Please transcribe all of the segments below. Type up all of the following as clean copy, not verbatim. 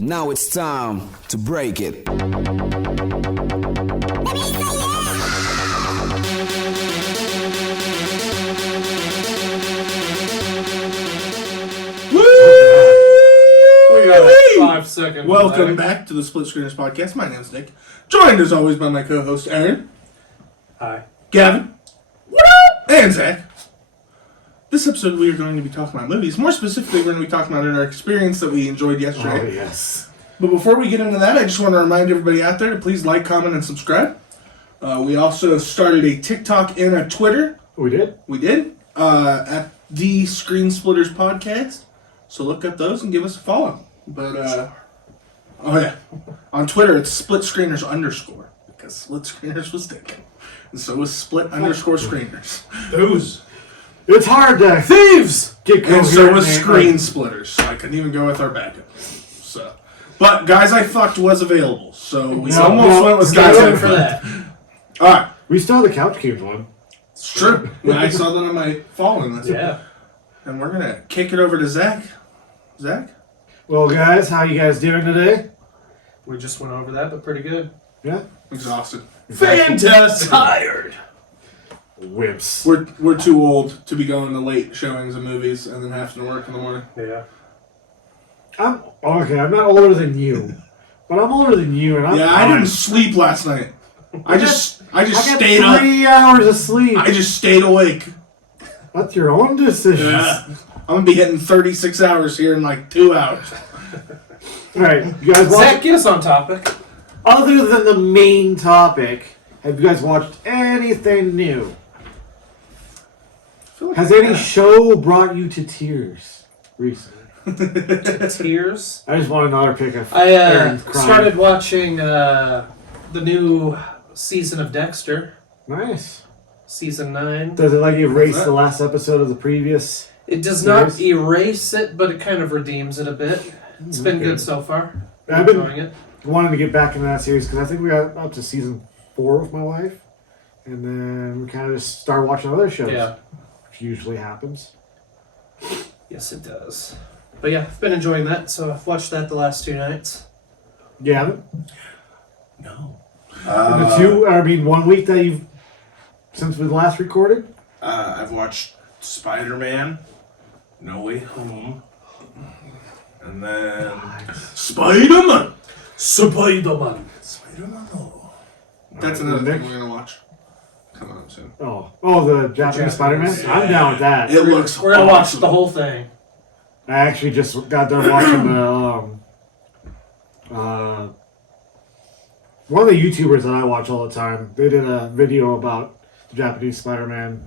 Now it's time to break it. We got a 5 second. Welcome back to the Split Screeners podcast. My name's Nick. Joined as always by my co-host Aaron. Hi. Gavin. What up? And Zach. This episode we are going to be talking about movies. More specifically, we're going to be talking about our experience that we enjoyed yesterday. Oh, yes. But before we get into that, I just want to remind everybody out there to please like, comment, and subscribe. We also started a TikTok and a Twitter. We did? We did. At the Screen Splitters Podcast. So look up those and give us a follow. But, oh yeah. On Twitter, it's SplitScreeners _ because SplitScreeners was taken. And so was Split _Screeners. Those. It's hard to Thieves! get And so was name. Screen Splitters. So I couldn't even go with our backup. So, but Guys I Fucked was available. So we almost went with Guys I Good for Fucked. that. Alright. We still have the Couch Cubes one. It's true. I saw that on my phone. That's Yeah. And we're going to kick it over to Zach. Zach? Well, guys, how you guys doing today? We just went over that, but pretty good. Yeah? Exhausted. Fantastic! Tired! Whips. We're too old to be going to late showings of movies and then having to work in the morning. Yeah. I'm not older than you. But I'm older than you, and I'm Yeah, I didn't sleep last night. I just I got stayed up. 3 hours of sleep. I just stayed awake. That's your own decision. Yeah. I'm gonna be hitting 36 hours here in like 2 hours. Alright, you guys watch. Zach, get us on topic. Other than the main topic, have you guys watched anything new? I feel like Has any show brought you to tears recently? Tears. I just want another pick of I Aaron's crying. started watching the new season of Dexter. Nice. Season 9. Does it like erase the last episode of the previous? It does not erase it, but it kind of redeems it a bit. It's been good so far. I've been enjoying it. wanting to get back into that series because I think we got up to season 4 with my wife, and then we kind of just started watching other shows. Yeah. Which usually happens. Yes, it does. But yeah, I've been enjoying that, so I've watched that the last 2 nights. Yeah. No. The 1 week that you've since we last recorded. I've watched Spider-Man, No Way Home, and then Spider-Man! Spider-Man. Spider-Man. That's another Nick? thing we're gonna watch. Coming up soon. Oh, the Japanese Spider-Man. Yeah. I'm down with that. It looks We're gonna watch awesome. the whole thing. I actually just got done watching one of the YouTubers that I watch all the time. They did a video about the Japanese Spider-Man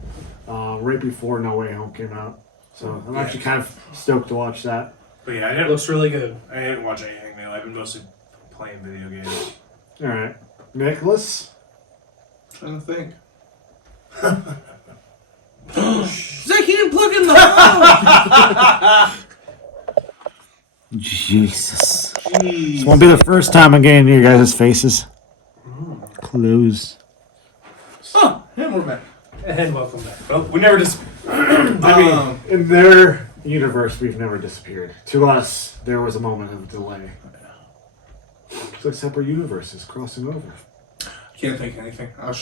right before No Way Home came out. So I'm actually kind of stoked to watch that. But yeah, It looks really good. I didn't watch anything new. I've been mostly playing video games. All right, Nicholas. Trying to think. Zach, you didn't plug in the phone! Jesus. Jeez. This won't be the first time I'm getting your guys' faces. Close. Oh, and we're back. And welcome back. Well, we never just. In their universe, we've never disappeared. To us, there was a moment of delay. It's like separate universes crossing over. Can't think of anything. I'm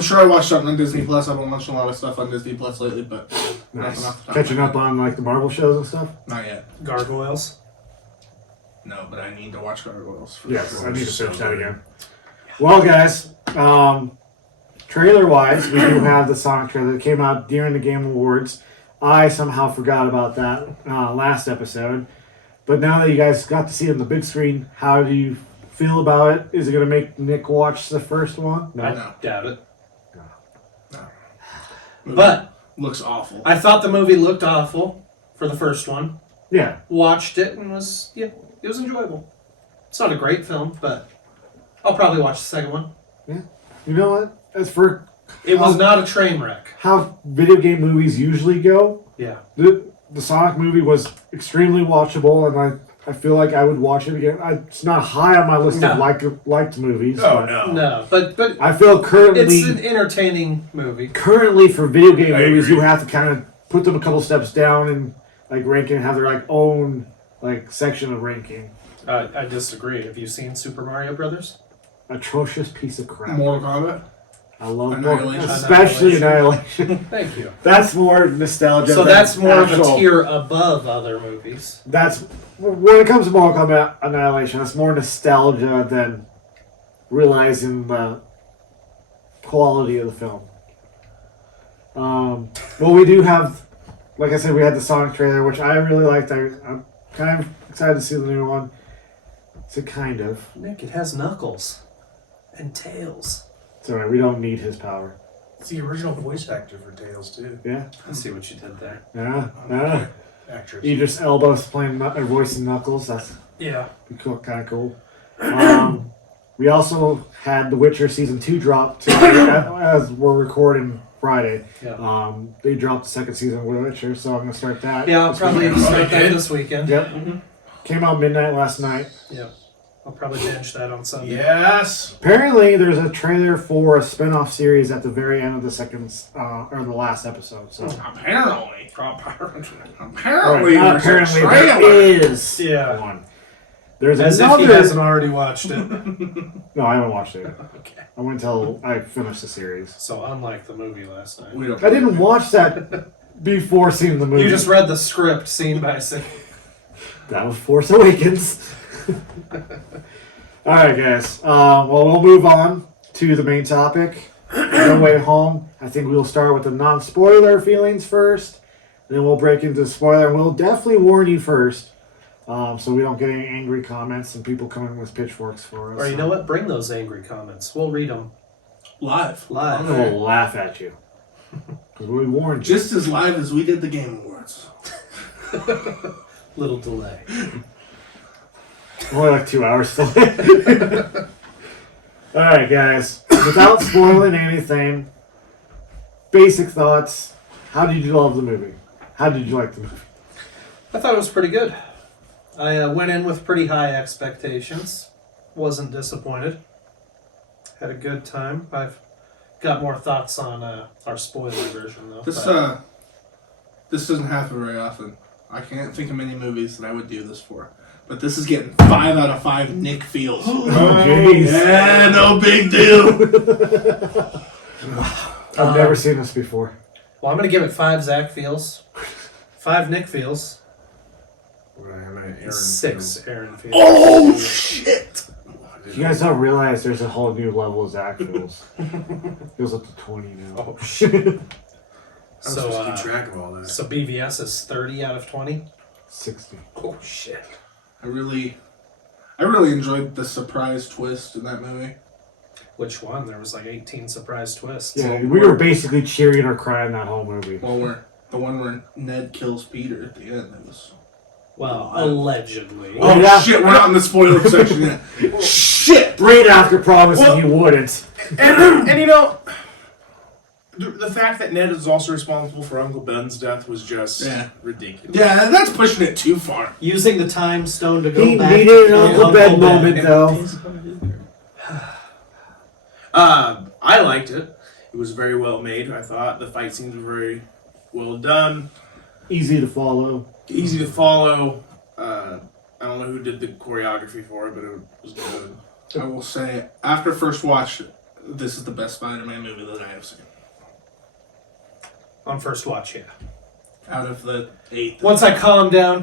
sure I watched something on Disney Plus. I've been watching a lot of stuff on Disney Plus lately, but Nice. nothing off the top of Catching my up on like the Marvel shows and stuff. Not yet. Gargoyles. No, but I need to watch Gargoyles. For Yes, sure. I need to finish that again. Well, guys, trailer-wise, we do have the Sonic trailer that came out during the Game Awards. I somehow forgot about that last episode, but now that you guys got to see it on the big screen, how do you feel about it? Is it going to make Nick watch the first one? I No. doubt it. Movie But looks awful. I thought the movie looked awful for the first one. Yeah. Watched it and it was enjoyable. It's not a great film, but I'll probably watch the second one. Yeah. You know what? As for It was not a train wreck. how video game movies usually go, Yeah. the Sonic movie was extremely watchable, and I feel like I would watch it again. It's not high on my list of liked movies. Oh but no. No, but I feel currently it's an entertaining movie. for video game I movies, agree. you have to kind of put them a couple steps down and like ranking, have their like own like section of ranking. I disagree. Have you seen Super Mario Brothers? Atrocious piece of crap. Mortal Kombat. I love Annihilation. especially Annihilation. Thank you. That's more nostalgia. So than that's more of actual- a tier above other movies. That's when it comes to Mortal Kombat Annihilation. That's more nostalgia than realizing the quality of the film. Well, we do have, like I said, we had the Sonic trailer, which I really liked. I'm kind of excited to see the new one. It's a kind of. Nick, it has Knuckles and Tails. It's alright. We don't need his power. It's the original voice actor for Tails, too. Yeah. I see what you did there. Yeah. Actress. Idris Elba's playing voicing Knuckles. That's Yeah. kind of cool. We also had The Witcher season 2 drop today, as we're recording Friday. Yeah. They dropped the second season of The Witcher, so I'm gonna start that. Yeah, I'll this probably weekend. start that this weekend. Yep. Mm-hmm. Came out midnight last night. Yep. I'll probably binge that on Sunday. Yes! Apparently, there's a trailer for a spin-off series at the very end of the second or the last episode. So Apparently. apparently, there's a there trailer. is Yeah. one. There's As if another. he hasn't already watched it. No, I haven't watched it yet. Okay. I went until I finished the series. So unlike the movie last night. We don't. I didn't watch that before seeing the movie. You just read the script scene by scene. That was Force Awakens. Alright, guys. Well, we'll move on to the main topic. No Way Home. I think we'll start with the non-spoiler feelings first. And then we'll break into spoiler. And we'll definitely warn you first. So we don't get any angry comments and people coming with pitchforks for us. Or you know what? Bring those angry comments. We'll read them Live. live. We'll laugh at you. Because we warned you. Just as live as we did the Game Awards. Little delay. Only like 2 hours still. Alright, guys. Without spoiling anything, basic thoughts. How did you love the movie? How did you like the movie? I thought it was pretty good. I went in with pretty high expectations. Wasn't disappointed. Had a good time. I've got more thoughts on our spoiler version, though. This but- this doesn't happen very often. I can't think of many movies that I would do this for. But this is getting 5 out of 5 Nick feels. Oh, jeez. Yeah, no big deal. I've never seen this before. Well, I'm going to give it 5 Zach feels, 5 Nick feels, Aaron 6 Aaron feels. Oh, shit. You guys don't realize there's a whole new level of Zach feels. Goes up to 20 now. Oh, shit. I'm So, supposed to keep track of all that. So BVS is 30 out of 20? 60. Oh, shit. I really enjoyed the surprise twist in that movie. Which one? There was like 18 surprise twists. Yeah, we were basically cheering or crying that whole movie. Well, the one where Ned kills Peter at the end. It was. Well, allegedly. Oh Yeah. shit! We're not in the spoiler section yet. Shit! Right after promising he wouldn't. And you know, the fact that Ned is also responsible for Uncle Ben's death was just ridiculous. Yeah, that's pushing it too far. Using the time stone to go He back. needed an to Uncle Ben moment, though. I liked it. It was very well made, I thought. The fight scenes were very well done. Easy to follow. Easy to follow. I don't know who did the choreography for it, but it was good. I will say, after first watch, this is the best Spider-Man movie that I have seen. On first watch, yeah. Out of the 8. Once I calm down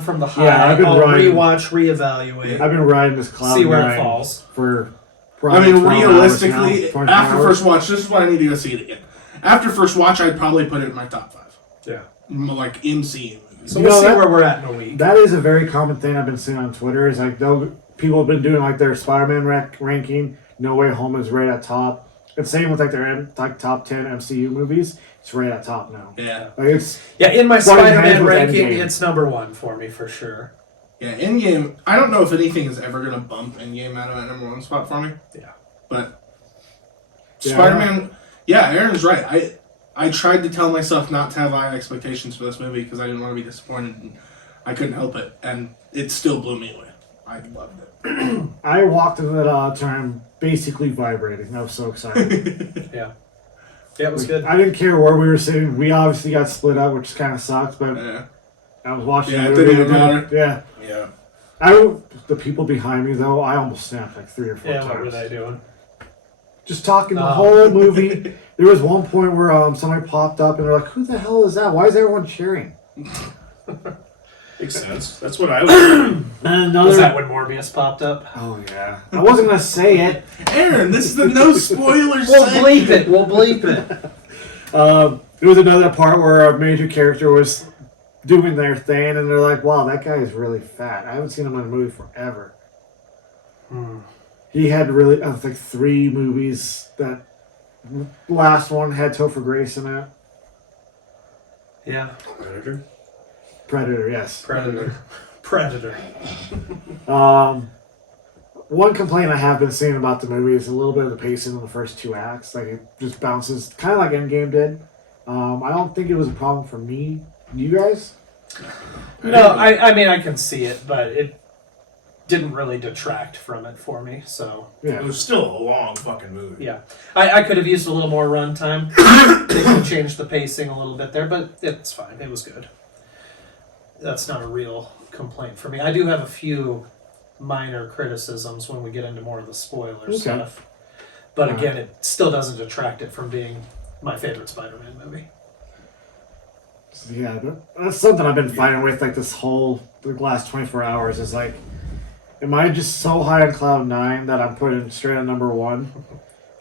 from the high, Yeah, I've been I'll riding- rewatch, reevaluate, I've been riding this cloud see where it nine falls. for I probably mean, 12 realistically, hours now, 20 after hours. first watch, this is why I need to go see it again. After first watch, I'd probably put it in my top 5. Yeah. Like MCU movies. So You we'll know, see that- where we're at in a week. That is a very common thing I've been seeing on Twitter. Is like people have been doing like their Spider-Man ranking. No Way Home is right at top. And same with like their top 10 MCU movies. It's right at top now. Yeah. Like it's Yeah, in my What in hand Spider-Man with ranking, Endgame? it's number 1 for me for sure. Yeah, Endgame, I don't know if anything is ever going to bump Endgame out of that number 1 spot for me. Yeah. But Yeah. Spider-Man, yeah, Aaron's right. I tried to tell myself not to have high expectations for this movie because I didn't want to be disappointed, and I couldn't help it, and it still blew me away. I loved it. I walked into that term basically vibrating. I was so excited. Yeah. Yeah, it was good. I didn't care where we were sitting. We obviously got split up, which kind of sucked. But Yeah. I was watching. Yeah, the it movie didn't even and matter. Yeah. Yeah. The people behind me, though, I almost snapped like 3 or 4 times. Yeah, what were they doing? Just talking the whole movie. There was one point where somebody popped up and they're like, "Who the hell is that? Why is everyone cheering?" Makes sense. That's what I was. Was that when Morbius popped up? Oh yeah. I wasn't gonna say it. Aaron, this is the no spoilers. We'll bleep it. We'll bleep it. There was another part where a major character was doing their thing, and they're like, "Wow, that guy is really fat. I haven't seen him in a movie forever." He had really, I think, 3 movies. That last one had Topher Grace in it. Yeah. Predator, yes. Predator. One complaint I have been seeing about the movie is a little bit of the pacing in the first 2 acts. Like, it just bounces, kind of like Endgame did. I don't think it was a problem for me. You guys? No, I mean, I can see it, but it didn't really detract from it for me, so... Yeah. It was still a long fucking movie. Yeah. I could have used a little more runtime. They could change the pacing a little bit there, but it's fine. It was good. That's not a real complaint for me. I do have a few minor criticisms when we get into more of the spoiler stuff. But again, it still doesn't detract it from being my favorite Spider-Man movie. Yeah, that's something I've been fighting with, like, the last 24 hours is, like, am I just so high on Cloud 9 that I'm putting straight on number 1?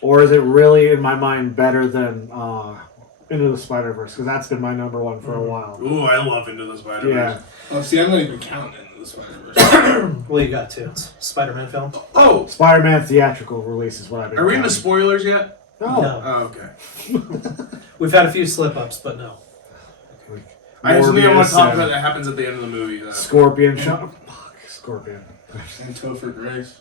Or is it really, in my mind, better than Into the Spider-Verse? Because that's been my number 1 for a while. Ooh, I love Into the Spider-Verse. Yeah. Oh, see, I'm not even counting Into the Spider-Verse. Well, you got 2. It's a Spider-Man film. Oh! Spider-Man theatrical release is what I've been Are we in the counting. spoilers yet? No. Oh, okay. We've had a few slip-ups, but no. I just want to Morbius talk and about that happens at the end of the movie. Scorpion. Scorpion. And Topher Grace.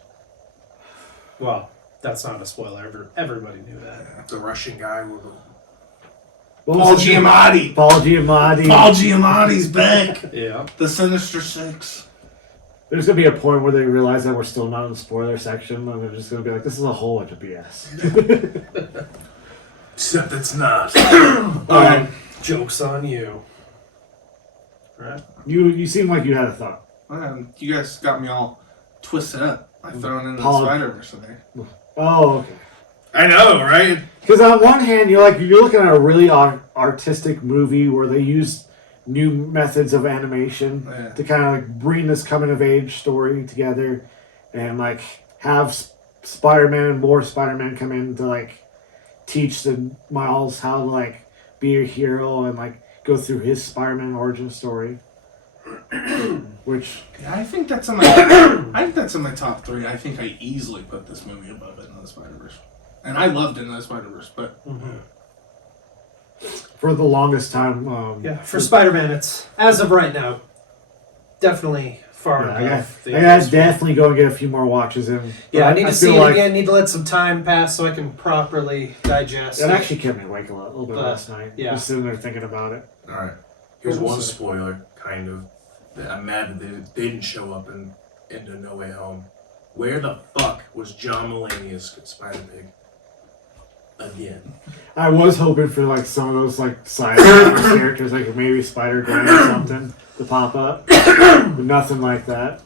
Well, that's not a spoiler. Everybody knew that. The Russian guy with the... Paul Giamatti. Paul Giamatti. Paul Giamatti's back. Yeah. The Sinister Six. There's going to be a point where they realize that we're still not in the spoiler section, and they're just going to be like, this is a whole bunch of BS. Except it's not. Joke's on you. Right? You seem like you had a thought. You guys got me all twisted up by throwing in the Paul- Spider-Verse today. Oh, okay. I know, right? Because on one hand, you're looking at a really artistic movie where they use new methods of animation to kind of like bring this coming of age story together, and like have Spider-Man and more Spider-Man come in to like teach the Miles how to like be a hero and like go through his Spider-Man origin story. Which Yeah, I think that's in my top 3. I think I easily put this movie above Into the Spider-Verse. And I loved Into the Spider-Verse, but for the longest time, for Spider-Man, it's, as of right now, definitely far I above. gotta definitely go and get a few more watches in. Yeah, I need to see feel it again. Need to let some time pass so I can properly digest It it. actually kept me awake a little bit last night. yeah. Just sitting there thinking about it. Alright. Here's one spoiler, kind of. I'm mad that they didn't show up into No Way Home. Where the fuck was John Mulaney's Spider-Pig? Again. I was hoping for like some of those like side characters, like maybe Spider-Gwen or something, to pop up. But nothing like that.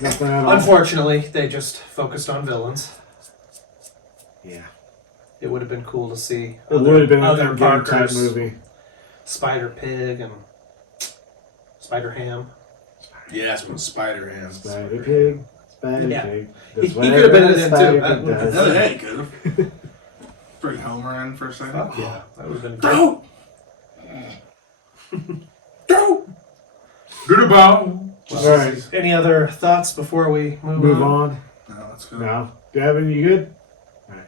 Nothing at all. Unfortunately, they just focused on villains. Yeah. It would have been cool to see It would have been other a game type Parkers, movie. Spider-Pig and Spider-Ham. Yeah, that's what Spider-Ham. Spider-Pig. Spider-Pig. Yeah. He could have been in it too. That would have no, hey, could bring Homer in for a second. yeah, that would have been great. Don't! Don't! Goodbye. Alright. Any other thoughts before we Move on. No, let's go. No. Gavin, you good? Alright.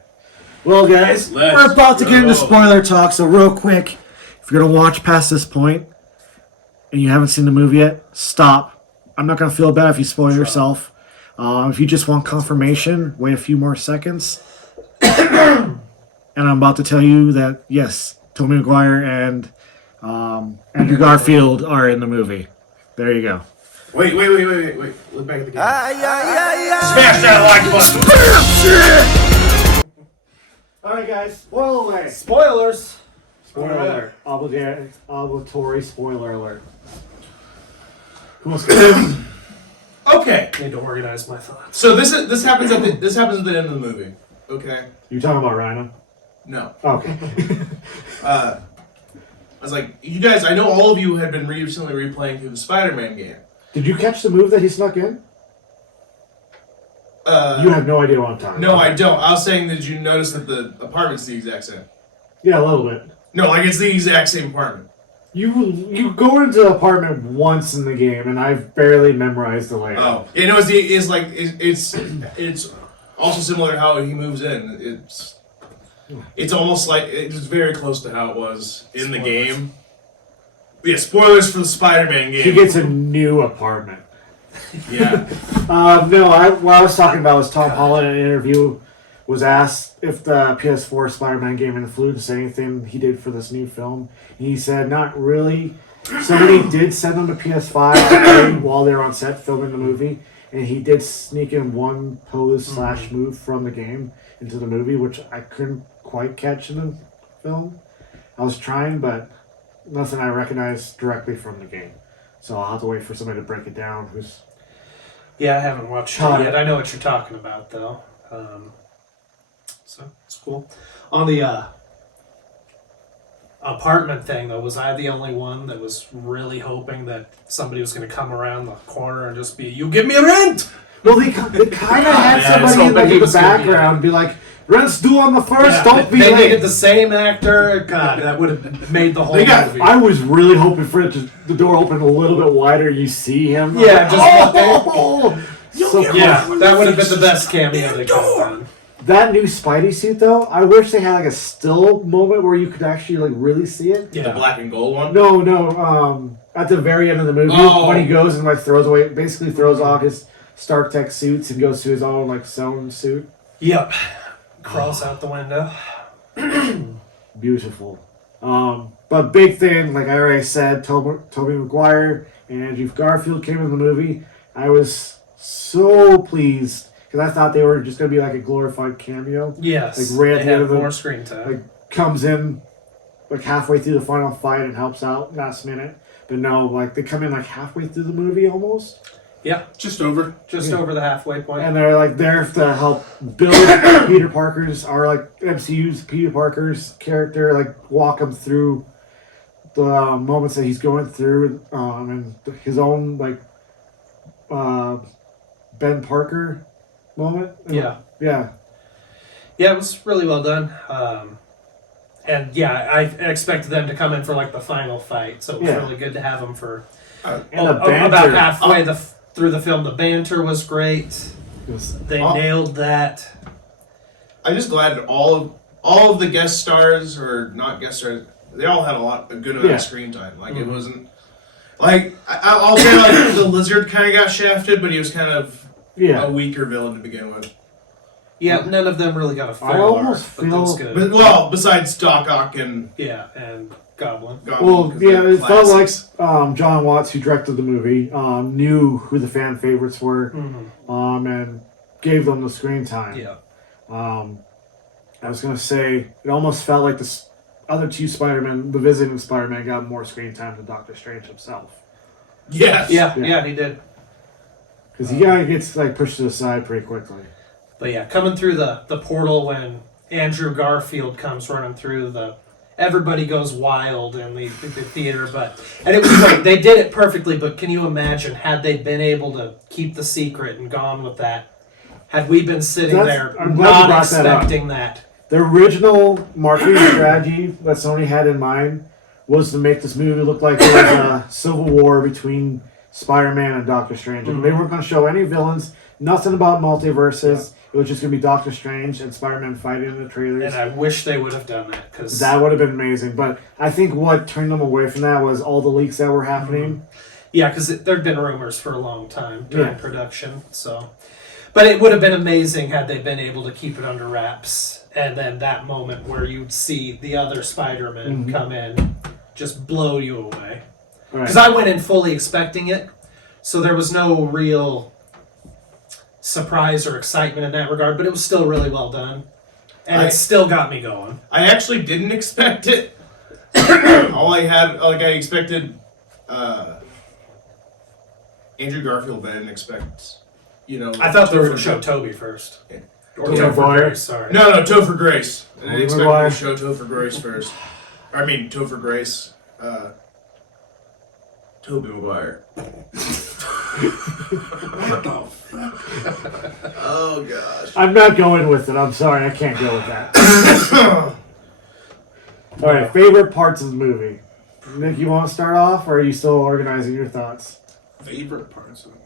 Well, guys, Let's we're about to get into go. spoiler talk, so real quick, if you're going to watch past this point and you haven't seen the movie yet, stop. I'm not going to feel bad if you spoil yourself. If you just want confirmation, wait a few more seconds. And I'm about to tell you that, yes, Tobey Maguire and Andrew Garfield are in the movie. There you go. Wait. Look back at the game. Smash that like button. Alright, guys, spoil away. Spoilers. Spoiler alert. Obligatory spoiler alert. Who wants to go? Okay. Need to organize my thoughts. So this happens at the end of the movie. Okay. You talking about Rhino? No. Okay. I was like, you guys. I know all of you had been recently replaying through the Spider-Man game. Did you catch the move that he snuck in? You have no idea what I'm talking No, about. I don't. I was saying, did you notice that the apartment's the exact same? Yeah, a little bit. No, like it's the exact same apartment. You go into the apartment once in the game, and I've barely memorized the layout. Oh, you know, it's also similar to how he moves in. It's almost like it's very close to how it was in the game. But yeah, spoilers for the Spider-Man game. He gets a new apartment. Yeah. No, what I was talking about was Tom Holland in an interview was asked if the PS4 Spider-Man game influenced anything he did for this new film. And he said, not really. Somebody did send him to PS5 to play while they were on set filming the movie, and he did sneak in one pose / move from the game into the movie, which I couldn't quite catch in the film. I was trying, but nothing I recognized directly from the game. So I'll have to wait for somebody to break it down. Yeah, I haven't watched it yet. I know what you're talking about, though. So it's cool. On the apartment thing, though, was I the only one that was really hoping that somebody was going to come around the corner and just be, "You give me a rent"? Well, they kind of had Yeah, I was somebody hoping he in the was gonna be background be like, "Rent's due on the first. Yeah, Don't be they late." needed the same actor. God, that would have made the whole movie. I was really hoping for it to, the door open a little bit wider. You see him. Yeah, just so yeah, that would have been the best cameo they could have done. that new Spidey suit, though, I wish they had like a still moment where you could actually like really see it. The black and gold one? No. At the very end of the movie, when he goes and like basically throws off his Stark Tech suits and goes to his own like sewn suit. Yep. Crawls out the window. Beautiful. But big thing, like I already said, Tobey Maguire and Andrew Garfield came in the movie. I was so pleased because I thought they were just going to be like a glorified cameo. Yes. Like right at the end of more screen time. Like comes in like halfway through the final fight and helps out last minute. But no, like they come in like halfway through the movie almost. Yeah. Just over the halfway point. And they're like there to help build Peter Parker's, or like MCU's Peter Parker's character, like walk him through the moments that he's going through, and his own like Ben Parker moment. Yeah. Yeah. Yeah, it was really well done. And yeah, I expected them to come in for like the final fight, so it was really good to have them for And the banter. about halfway through the film. The banter was great. They nailed that. I'm just glad that all of the guest stars, or not guest stars, they all had a good amount of screen time. Like it wasn't like I'll say like the Lizard kind of got shafted, but he was kind of a weaker villain to begin with. Yeah, none of them really got a full I almost arc, but that was good. But, well, besides Doc Ock and and Goblin. Well, 'cause yeah, they're it felt like classics. John Watts, who directed the movie, knew who the fan favorites were, and gave them the screen time. Yeah. I was gonna say it almost felt like the other two Spider-Man, the visiting Spider-Man, got more screen time than Doctor Strange himself. Yes. Yeah, he did. Because he kind of gets like pushed to the side pretty quickly. But yeah, coming through the portal when Andrew Garfield comes running through everybody goes wild in the theater, and it was great. They did it perfectly, but can you imagine had they been able to keep the secret and gone with that? Had we been sitting there I'm glad you not brought that up. expecting that? The original marketing strategy that Sony had in mind was to make this movie look like it was a civil war between Spider-Man and Doctor Strange. And they weren't going to show any villains, nothing about multiverses. It was just going to be Doctor Strange and Spider-Man fighting in the trailers. And I wish they would have done that, because that would have been amazing. But I think what turned them away from that was all the leaks that were happening. Yeah, because there'd been rumors for a long time during production. So, but it would have been amazing had they been able to keep it under wraps. And then that moment where you'd see the other Spider-Man come in, just blow you away. Because I went in fully expecting it, so there was no real surprise or excitement in that regard, but it was still really well done. And it still got me going. I actually didn't expect it. I expected Andrew Garfield, I didn't expect, I thought they were going to Topher- show Toby first. Yeah. Or Tobey Topher Maguire. Grace, sorry. No, Topher Grace. I didn't Tobey expect Maguire. him to show Topher Grace first. Topher Grace. Tobey Maguire. What the fuck? Oh gosh. I'm not going with it. I'm sorry, I can't go with that. All right, favorite parts of the movie. Nick, you want to start off, or are you still organizing your thoughts? Favorite parts of it.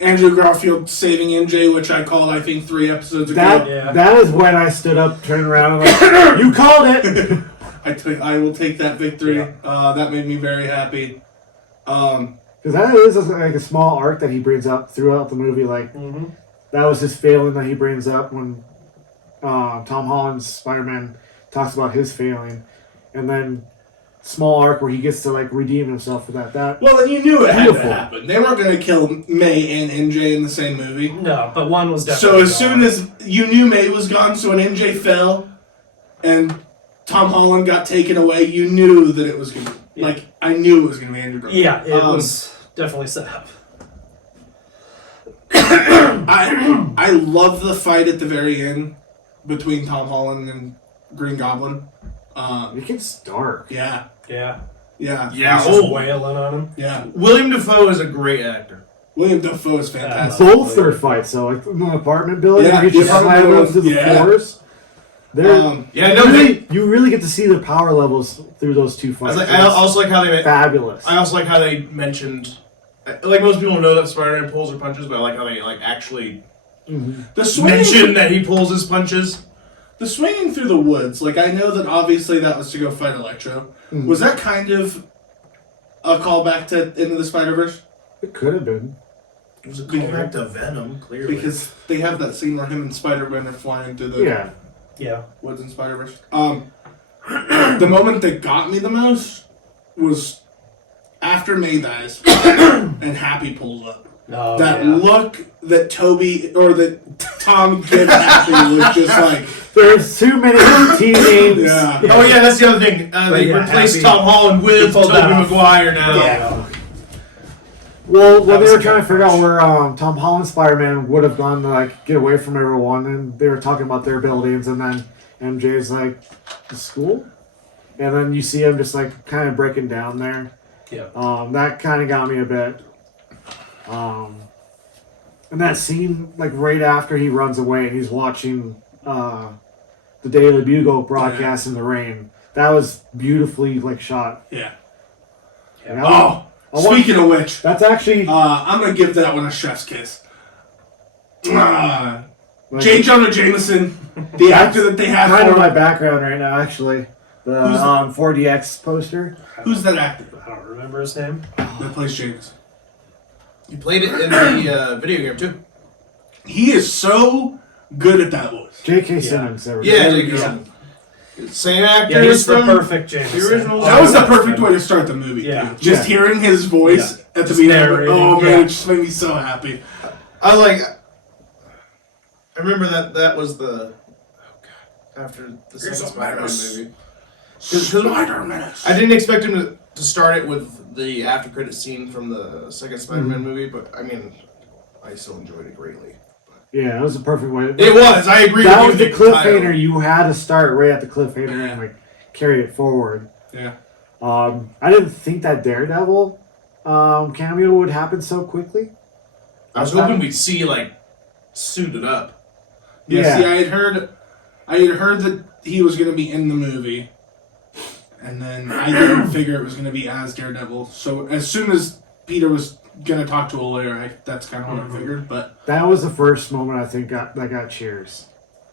Andrew Garfield saving MJ, which I called, I think, 3 episodes ago. That is when I stood up, turned around, and like, you called it. I will take that victory. Yeah. That made me very happy. Because that is like a small arc that he brings up throughout the movie. Like that was his failing that he brings up when Tom Holland's Spider-Man talks about his failing, and then small arc where he gets to like redeem himself for that. Well, and you knew it had to Beautiful. happen. They weren't going to kill May and MJ in the same movie. No, but one was So definitely as soon as you knew May was gone, so when MJ fell and Tom Holland got taken away, you knew that it was going to be. Yeah. Like, I knew it was going to be Andrew Garfield. Yeah, it was definitely set up. I love the fight at the very end between Tom Holland and Green Goblin. It gets dark. Yeah. Yeah. Yeah. Yeah. He's just wailing on him. Yeah. William Dafoe is a great actor. William Dafoe is fantastic. Both their fights, so like in the apartment building, Yeah, you get the to apartment slam them building, to the yeah. floors. They're Yeah, no, you really get to see the power levels through those two fights. I also like how they. Fabulous. I also like how they mentioned. Like most people know that Spider-Man pulls or punches, but I like how they actually The swinging, mention that he pulls his punches. the swinging through the woods, like I know that obviously that was to go fight Electro. Was that kind of a callback to Into the Spider-Verse? It could have been. It was a callback to Venom, clearly. Because they have that scene where him and Spider-Man are flying through the Yeah. woods in Spider-Verse. The moment that got me the most was after May dies and Happy pulls up. Oh, That yeah. look that Tom gives Happy was just like, There's too many T names. yeah. Oh yeah, that's the other thing. They yeah, replaced Happy- Tom Holland with He pulled Tobey that off. Maguire now. Yeah. Well, when That they was were a trying to good figure out match. where Tom Holland's Spider-Man would have gone to like get away from everyone, and they were talking about their buildings, and then MJ's like, the school? And then you see him just like kind of breaking down there. Yeah. That kind of got me a bit. And that scene, like right after he runs away and he's watching the Daily Bugle broadcast in the rain, that was beautifully like shot. Yeah. Like, Oh, I want- speaking of which, that's actually I'm going to give that one a chef's kiss. like, J. Jonah Jameson, the actor that they have kind of for my background right now, actually. The Who's- 4DX poster. Who's that actor I don't remember his name. that plays James? You played it in the video game too. He is so good at that voice. J.K. Simmons. there we go. Yeah, Yeah. Jake Gyllenhaal. Same actor Yeah, he's the from perfect James. the original. That was the perfect good. way to start the movie. Yeah. Too. Just Yeah. hearing his voice at the Just beginning. narrating, Oh man, yeah. it just made me so happy. I was like, I remember that was the after the second Here's a Spider-Man menace. movie. Spider-Man. I didn't expect him to start it with the after credit scene from the second Spider-Man movie, but I mean, I still enjoyed it greatly. Yeah, it was a perfect way. It was. I agree. That with was you. the cliffhanger. You had to start right at the cliffhanger and like carry it forward. Yeah. I didn't think that Daredevil cameo would happen so quickly. I was hoping we'd see like suited up. Yeah. Yeah. See, I had heard that he was going to be in the movie, and then I didn't figure it was going to be as Daredevil. So as soon as Peter was going to talk to a lawyer, that's kind of what I figured. But That was the first moment I think that got cheers.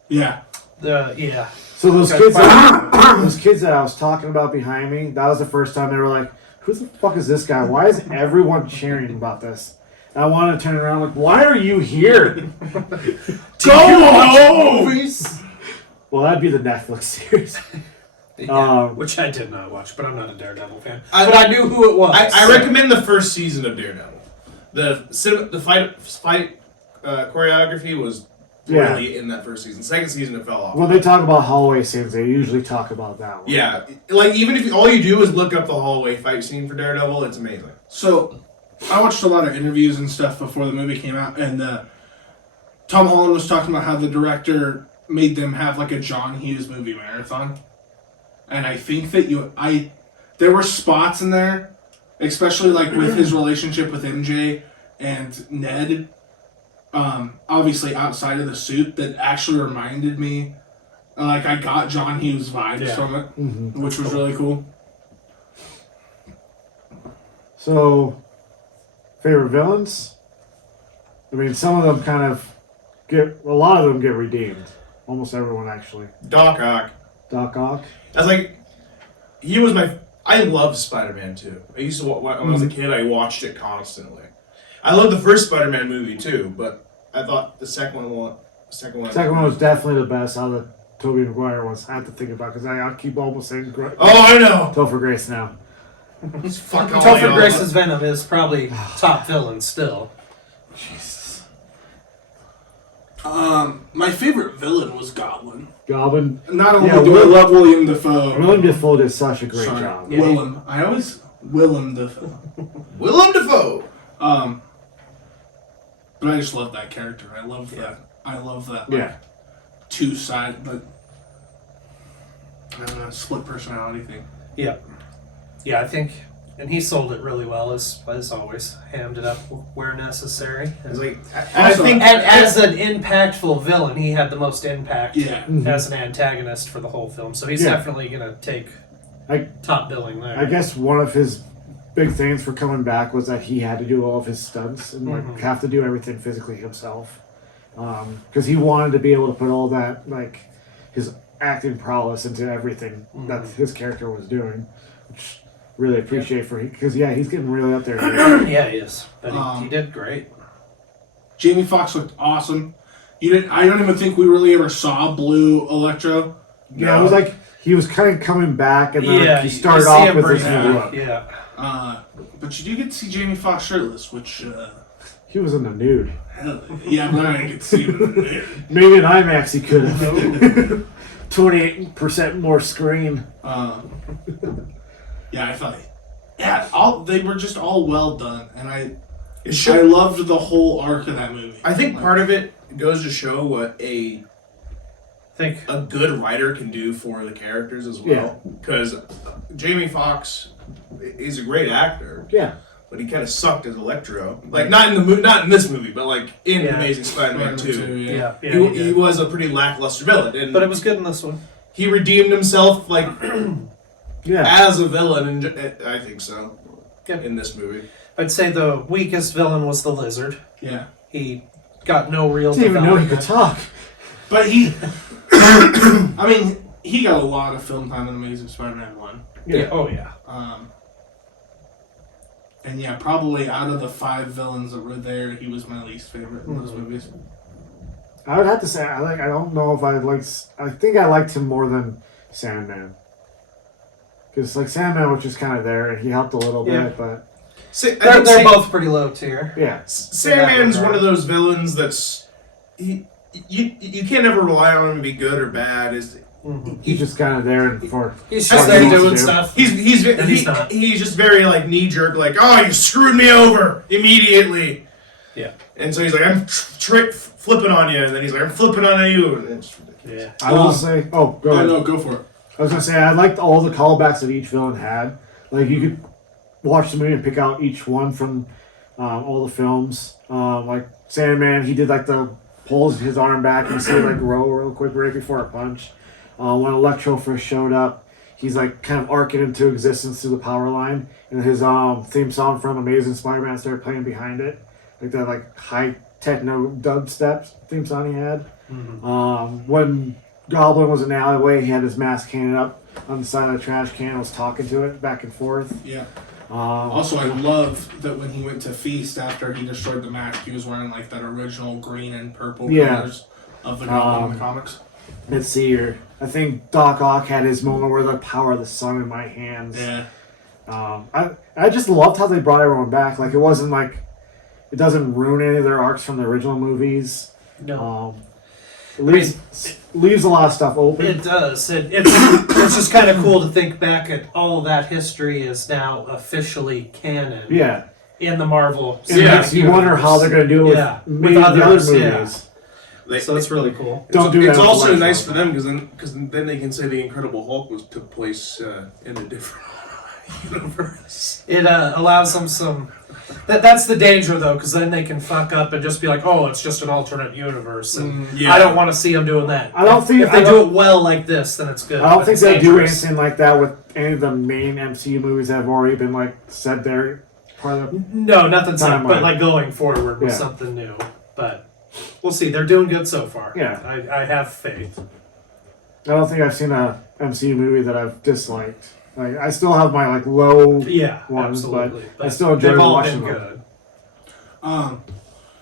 yeah, Yeah. So those Okay, kids, fine. those kids that I was talking about behind me, that was the first time they were like, "Who the fuck is this guy? Why is everyone cheering about this?" And I wanted to turn around like, "Why are you here?" go! Well, that'd be the Netflix series. Which I did not watch, but I'm not a Daredevil fan. I- But I knew who it was. I recommend the first season of Daredevil. The fight choreography was Yeah. really in that first season. Second season it fell off. When they talk about hallway scenes, they usually talk about that one. Yeah, like even if all you do is look up the hallway fight scene for Daredevil, it's amazing. So I watched a lot of interviews and stuff before the movie came out, and Tom Holland was talking about how the director made them have like a John Hughes movie marathon. And I think that there were spots in there, especially like with his relationship with MJ and Ned, obviously outside of the suit, that actually reminded me, like I got John Hughes vibes from it, which was really cool. So, favorite villains? I mean, some of them kind of a lot of them get redeemed. Almost everyone, actually. Doc Ock. Doc Ock? I was like, he was I loved Spider-Man 2. I used to, when I was a kid, I watched it constantly. I loved the first Spider-Man movie too, but I thought the second one was definitely the best out of the Tobey Maguire ones. I have to think about because I keep almost saying I know! Topher Grace now. Topher Grace's Venom is probably top villain still. Jesus. My favorite villain was Goblin. Goblin. Not only do I love William Dafoe. William Dafoe did such a great job. Yeah. Willem. I always Willem Dafoe. Willem Dafoe! But I just love that character. I love that. I love that. Like, Yeah. Two-side, but I don't know, split personality thing. Yeah. Yeah, I think, and he sold it really well as always. Hammed it up where necessary. It's like, I And as an impactful villain, he had the most impact Yeah. as an antagonist for the whole film. So he's definitely going to take top billing there. I guess one of his big things for coming back was that he had to do all of his stunts and like have to do everything physically himself. Because he wanted to be able to put all that, like, his acting prowess into everything that his character was doing, which really appreciate because he's getting really up there. Yeah, he is. But he did great. Jamie Foxx looked awesome. I don't even think we really ever saw Blue Electro. Yeah, it was like he was kind of coming back, and then he started off with this new look. Yeah. But you do get to see Jamie Foxx shirtless, which He was in the nude. yeah, but I didn't get to see him in the nude. Maybe in IMAX he could have. 28% more screen. Yeah, I thought. Yeah, they were just all well done, and I loved the whole arc of that movie. I think part of it goes to show what a good writer can do for the characters as well. Because Jamie Foxx is a great actor. Yeah. But he kind of sucked as Electro. Like, not in this movie, but like in Amazing Spider-Man 2. He was a pretty lackluster villain. But it was good in this one. He redeemed himself, like, as a villain, and I think so, in this movie. I'd say the weakest villain was the Lizard. Yeah. He got no real I didn't even know he could talk. But I mean, he got a lot of film time in Amazing Spider-Man 1. Yeah. Oh, yeah. And yeah, probably out of the 5 villains that were there, he was my least favorite in those movies. I would have to say, I don't know if I think I liked him more than Sandman. Because, like, Sandman was just kind of there, and he helped a little bit, but... They're both pretty low tier. Yeah. Sandman's one of those villains that's... You can't ever rely on him to be good or bad. He's just kind of there for... He's just there doing stuff. He's just very, like, knee-jerk, like, oh, you screwed me over immediately. Yeah. And so he's like, I'm flipping on you, and then he's like, I'm flipping on you. And it's ridiculous. Yeah. I will say... Oh, go ahead. No, go for it. I was going to say, I liked all the callbacks that each villain had. Like, you could watch the movie and pick out each one from all the films. Like, Sandman, he did, like, pulls his arm back and see it, like, roll real quick right before a punch. When Electro first showed up, he's, like, kind of arcing into existence through the power line. And his theme song from Amazing Spider-Man started playing behind it. Like, that, like, high techno dubstep theme song he had. When Goblin was in the alleyway, he had his mask hanging up on the side of the trash can and was talking to it back and forth. Yeah. Also, I love that when he went to Feast after he destroyed the mask, he was wearing like that original green and purple colors of the Goblin in the comics. Let's see here. I think Doc Ock had his moment where the power of the sun in my hands. Yeah. I just loved how they brought everyone back. Like, it wasn't like... It doesn't ruin any of their arcs from the original movies. No. It leaves a lot of stuff open. It does. It's just kind of cool to think back at all that history is now officially canon. Yeah. in the Marvel. It makes you wonder how they're going to do it with maybe the other others, movies. So it's really cool. It's also nice for them because then they can say the Incredible Hulk took place in a different universe. It allows them some. That's the danger, though, because then they can fuck up and just be like, "Oh, it's just an alternate universe," and I don't want to see them doing that. I don't think if they do it well like this, then it's good. I don't think they'll do anything like that with any of the main MCU movies that have already been like said they're part of. No, nothing said, but like going forward with something new. But we'll see. They're doing good so far. Yeah, I have faith. I don't think I've seen a MCU movie that I've disliked. Like I still have my like low ones, absolutely. But I still enjoy watching them. Good.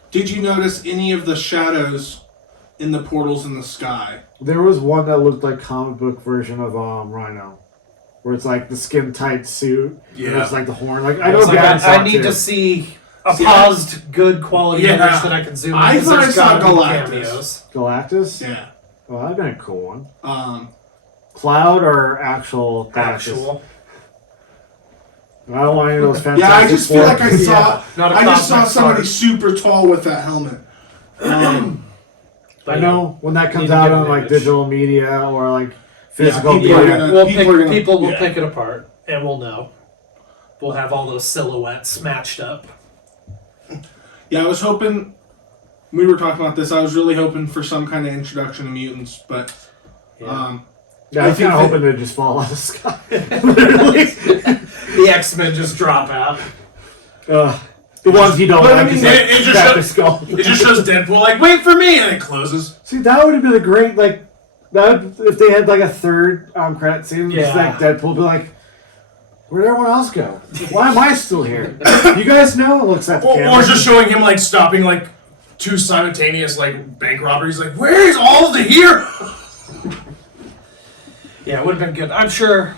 Did you notice any of the shadows in the portals in the sky? There was one that looked like comic book version of Rhino, where it's like the skin tight suit. Yeah, and it's like the horn. Like I need to see a paused, good quality image that I can zoom in. I thought I saw Galactus. Galactus? Yeah. Well, that'd been a cool one. Cloud or actual Galactus? Actual. I don't want any of those fantastic. Yeah, I just feel like I saw. I just saw cosmic somebody super tall with that helmet. I know when that comes out on like digital media or like physical people media, people will pick it apart, and we'll know. We'll have all those silhouettes matched up. Yeah, I was hoping. We were talking about this. I was really hoping for some kind of introduction to mutants, but I was kind of hoping they'd just fall out of the sky. Literally. The X-Men just drop out. The ones you don't like. It just shows Deadpool like, wait for me, and it closes. See, that would have been a great if they had like a third credit scene. Just like Deadpool be like, where'd everyone else go? Why am I still here? You guys know? Looks at the camera. Or just showing him like stopping like 2 simultaneous like bank robberies. Like, where is all of the hero? Yeah, it would have been good. I'm sure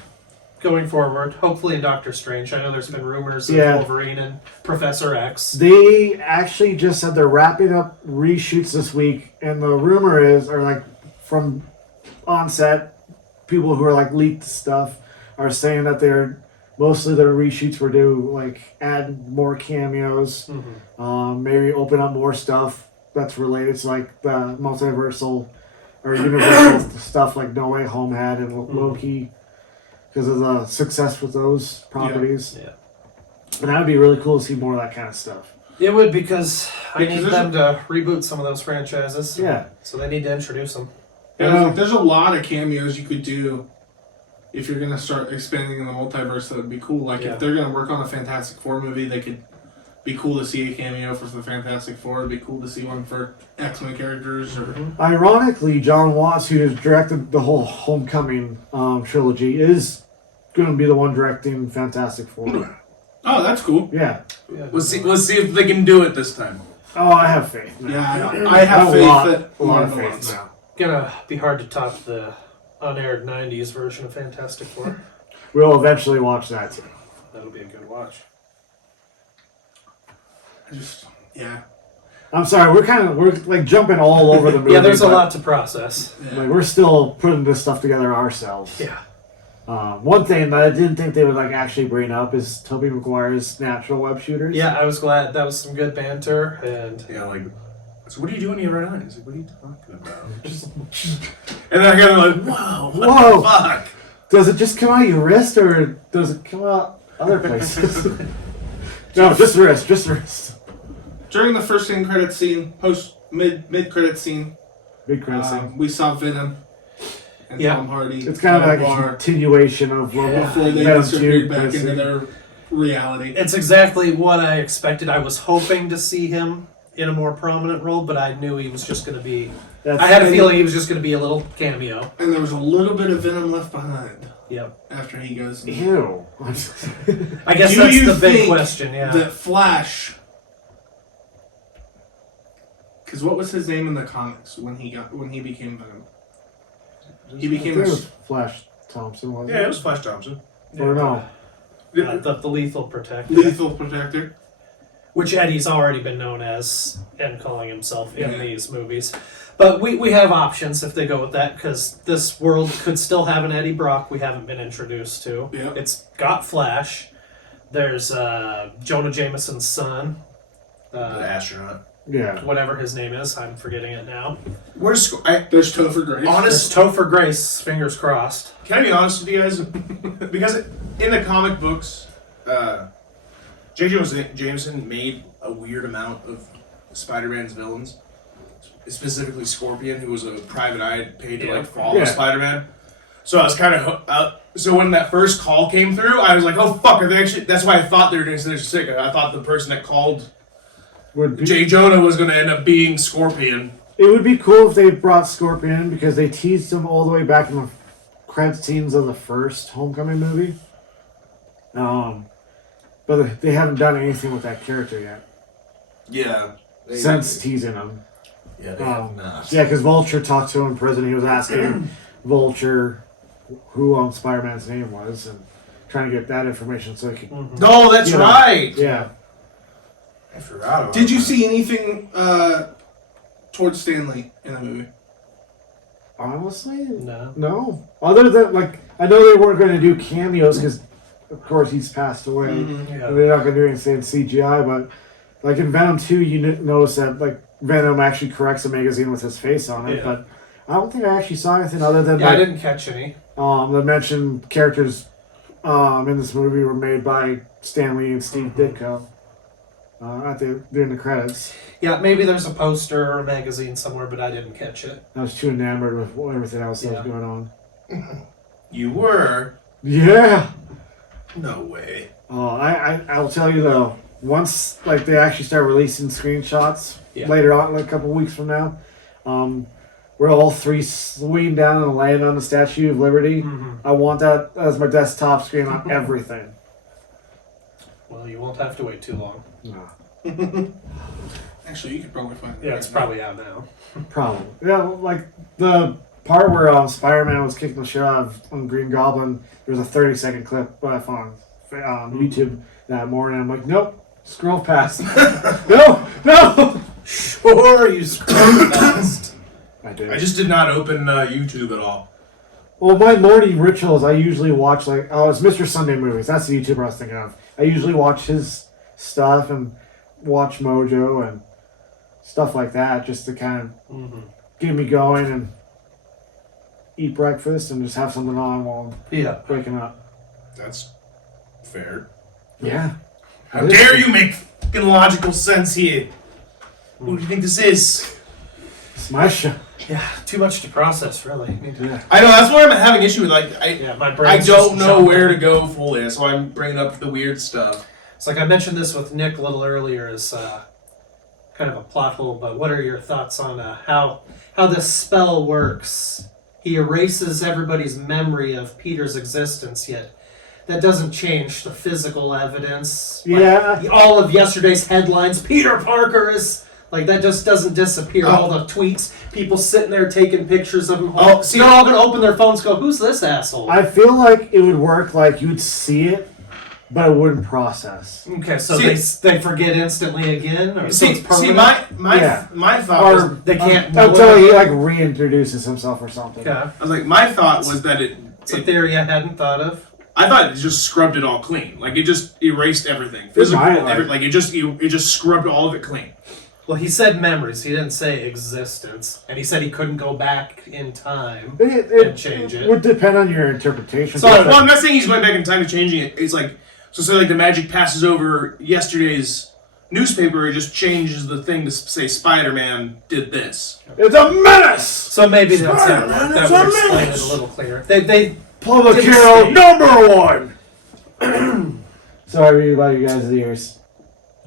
going forward, hopefully in Doctor Strange. I know there's been rumors of Wolverine and Professor X. They actually just said they're wrapping up reshoots this week, and the rumor is, or like from onset, people who are like leaked stuff are saying that mostly their reshoots were to like add more cameos, maybe open up more stuff that's related to like the multiversal or universal stuff like No Way Home had and Loki, because of the success with those properties. Yeah. And that would be really cool to see more of that kind of stuff. It would, because I need them to reboot some of those franchises. Yeah. So they need to introduce them. Yeah, there's a lot of cameos you could do if you're going to start expanding in the multiverse. That would be cool. Like if they're going to work on a Fantastic Four movie, they could be cool to see a cameo for the Fantastic Four. It'd be cool to see one for X-Men characters. Or Ironically, John Watts, who has directed the whole Homecoming trilogy, is going to be the one directing Fantastic Four. Oh, that's cool. Yeah. Let's see if they can do it this time. Oh, I have faith. Now. Yeah, I have faith a lot of faith now. Gonna be hard to top the unaired 90s version of Fantastic Four. We'll eventually watch that too. That'll be a good watch. I'm sorry, we're like jumping all over the movie. Yeah, there's a lot to process. Like, we're still putting this stuff together ourselves. Yeah. One thing that I didn't think they would like actually bring up is Tobey Maguire's natural web shooters. Yeah, I was glad. That was some good banter, and so what are you doing here right now? He's like, what are you talking about? And then I got like, whoa, what the fuck? Does it just come out your wrist, or does it come out other places? No, just wrist. During the first end credit scene, mid credit scene, big credit scene, we saw Venom and Tom Hardy. It's kind of like a continuation of before they disappeared back into their reality. It's exactly what I expected. I was hoping to see him in a more prominent role, but I knew he was just going to be. I had a feeling he was just going to be a little cameo. And there was a little bit of Venom left behind. Yep. After he goes. Ew. I guess that's the big question. Yeah. That Flash. Because what was his name in the comics when he became Venom? He became Flash Thompson, wasn't it? Yeah, it was Flash Thompson. Or no? The Lethal Protector. Lethal Protector. Which Eddie's already been known as and calling himself in these movies. But we have options if they go with that, because this world could still have an Eddie Brock we haven't been introduced to. Yep. It's got Flash. There's Jonah Jameson's son. The astronaut. Yeah. Whatever his name is, I'm forgetting it now. Where's There's Topher Grace. honest? Topher Grace, fingers crossed. Can I be honest with you guys? Because in the comic books, J. Jonah Jameson made a weird amount of Spider-Man's villains, specifically Scorpion, who was a private eye paid to like follow Spider-Man. So I was kind of so when that first call came through, I was like, "Oh fuck!" Are they actually? That's why I thought they were doing Sinister Six. I thought the person that called J. Jonah was going to end up being Scorpion. It would be cool if they brought Scorpion in because they teased him all the way back in the credit scenes of the first Homecoming movie. But they haven't done anything with that character yet. Yeah. Since teasing him. Yeah, they have not. Yeah, because Vulture talked to him in prison. He was asking Vulture who Spider-Man's name was and trying to get that information so he could... No, that's right! Yeah. I forgot about Did you that. see anything towards Stanley in the movie? Honestly? No. No. Other than, like, I know they weren't going to do cameos because, of course, he's passed away. Yeah. And they're not going to do anything in CGI, but, like, in Venom 2, you notice that, like, Venom actually corrects a magazine with his face on it, but I don't think I actually saw anything other than, I didn't catch any. the mentioned characters in this movie were made by Stan Lee and Steve Ditko during the credits. Yeah, maybe there's a poster or a magazine somewhere, but I didn't catch it. I was too enamored with everything else that was going on. You were? Yeah! No way. I'll tell you though, once like they actually start releasing screenshots later on, like a couple weeks from now, we're all three swinging down and laying on the Statue of Liberty. I want that as my desktop screen on everything. Well, you won't have to wait too long. No. Actually, you could probably find it. Yeah, it's probably out now. Probably. Yeah, like the part where Spider-Man was kicking the shit out of Green Goblin, there was a 30-second clip I found on YouTube that morning. I'm like, nope, scroll past. No! Sure, you scrolled past. I did. I just did not open YouTube at all. Well, my morning rituals, I usually watch it's Mr. Sunday Movies. That's the YouTuber I was thinking of. I usually watch his stuff and watch Mojo and stuff like that just to kind of get me going and eat breakfast and just have something on while I'm waking up. That's fair. Yeah. How dare you make fucking logical sense here? Who do you think this is? It's my show. Yeah, too much to process, really. Yeah. I know, that's why I'm having issue with, like, My I brain's don't just know jumping. where to go fully. That's why I'm bringing up the weird stuff. It's like I mentioned this with Nick a little earlier as kind of a plot hole, but what are your thoughts on how this spell works? He erases everybody's memory of Peter's existence, yet that doesn't change the physical evidence. Yeah. Like, all of yesterday's headlines, Peter Parker is... Like, that just doesn't disappear. All the tweets, people sitting there taking pictures of him. They're all going to open their phones and go, who's this asshole? I feel like it would work like you'd see it, but it wouldn't process. Okay, so they forget instantly again? Or so it's permanent? my thought was... Or they can't... Until he, reintroduces himself or something. Okay. I was like, my thought was that It's a theory I hadn't thought of. I thought it just scrubbed it all clean. Like, it just erased everything. Physical, it just scrubbed all of it clean. Well, he said memories. He didn't say existence. And he said he couldn't go back in time It and change it. would depend on your interpretation. So, well, I'm not saying he's going back in time and changing it. It's like, so say like the magic passes over yesterday's newspaper, it just changes the thing to say Spider-Man did this. It's a menace! So maybe that Spider-Man, would it's a explain it menace! a little clearer. They Public didn't hero say- #1! Sorry about you guys' ears.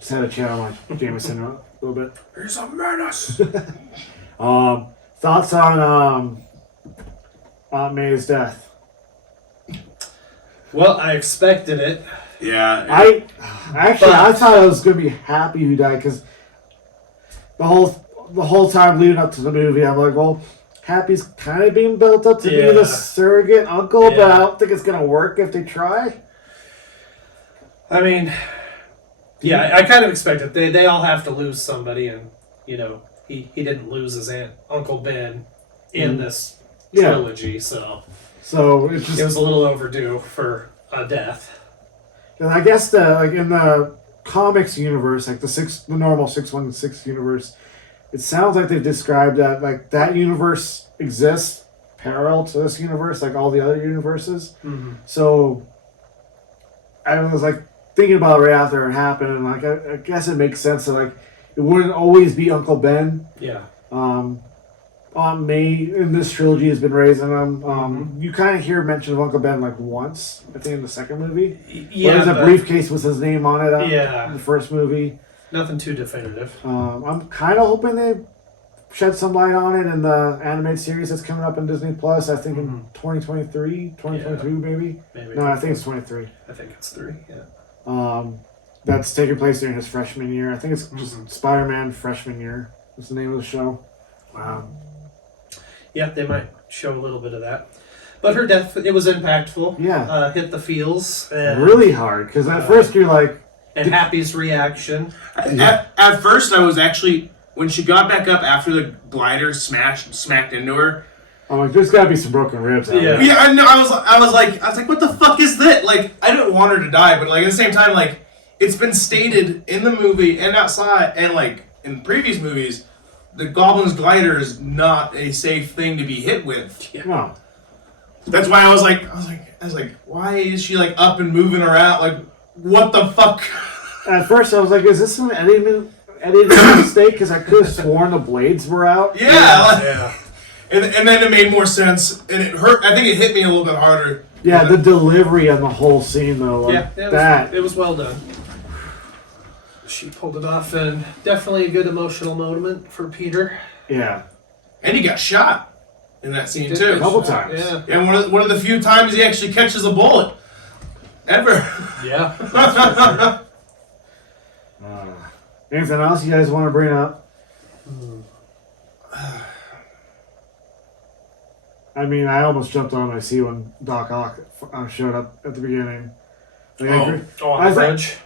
Just had to channel my Jameson a little bit. It's a menace. Thoughts on Aunt May's death? Well, I expected it. Yeah. I thought I was gonna be happy who died because the whole time leading up to the movie, I'm like, well, Happy's kind of being built up to be the surrogate uncle, but I don't think it's gonna work if they try. I mean, yeah, I kind of expected they all have to lose somebody, and he didn't lose his Uncle Ben in this trilogy, so it was a little overdue for a death. And I guess in the comics universe, like the normal 616 universe, it sounds like they've described that like that universe exists parallel to this universe, like all the other universes. Mm-hmm. So I was like thinking about it right after it happened, and like I guess it makes sense that like it wouldn't always be Uncle Ben. Yeah. Aunt May in this trilogy has been raising him. You kind of hear mention of Uncle Ben like once, I think in the second movie. Yeah. There's a briefcase with his name on it. Yeah. In the first movie. Nothing too definitive. I'm kind of hoping they shed some light on it in the animated series that's coming up on Disney Plus. I think in 2022 maybe. Maybe. No, I think it's 23. I think it's 3. Yeah. That's taking place during his freshman year. I think it's just Spider-Man freshman year. That's the name of the show. Wow. Yeah, they might show a little bit of that. But her death, it was impactful. Yeah. Hit the feels. And, Really hard, because at first you're like... And Happy's reaction. At first, I was actually... When she got back up after the glider smacked into her... I'm like, there's got to be some broken ribs out there. Yeah, I know. I was like, what the fuck is that? Like, I didn't want her to die, but like at the same time, like, it's been stated in the movie and outside, and like in previous movies, the Goblin's glider is not a safe thing to be hit with. No. That's why I was like, why is she like up and moving around? Like, what the fuck? At first I was like, is this an editing mistake? Because I could have sworn the blades were out. Yeah. And then it made more sense, and it hurt. I think it hit me a little bit harder. Yeah, the delivery on the whole scene though. Like, it was well done. She pulled it off, and definitely a good emotional moment for Peter. Yeah. And he got shot in that scene too. A couple times. Yeah. And one of the few times he actually catches a bullet ever. Yeah. That's for sure. Anything else you guys want to bring up? I mean, I almost jumped on my seat when Doc Ock showed up at the beginning. Like, On the bridge.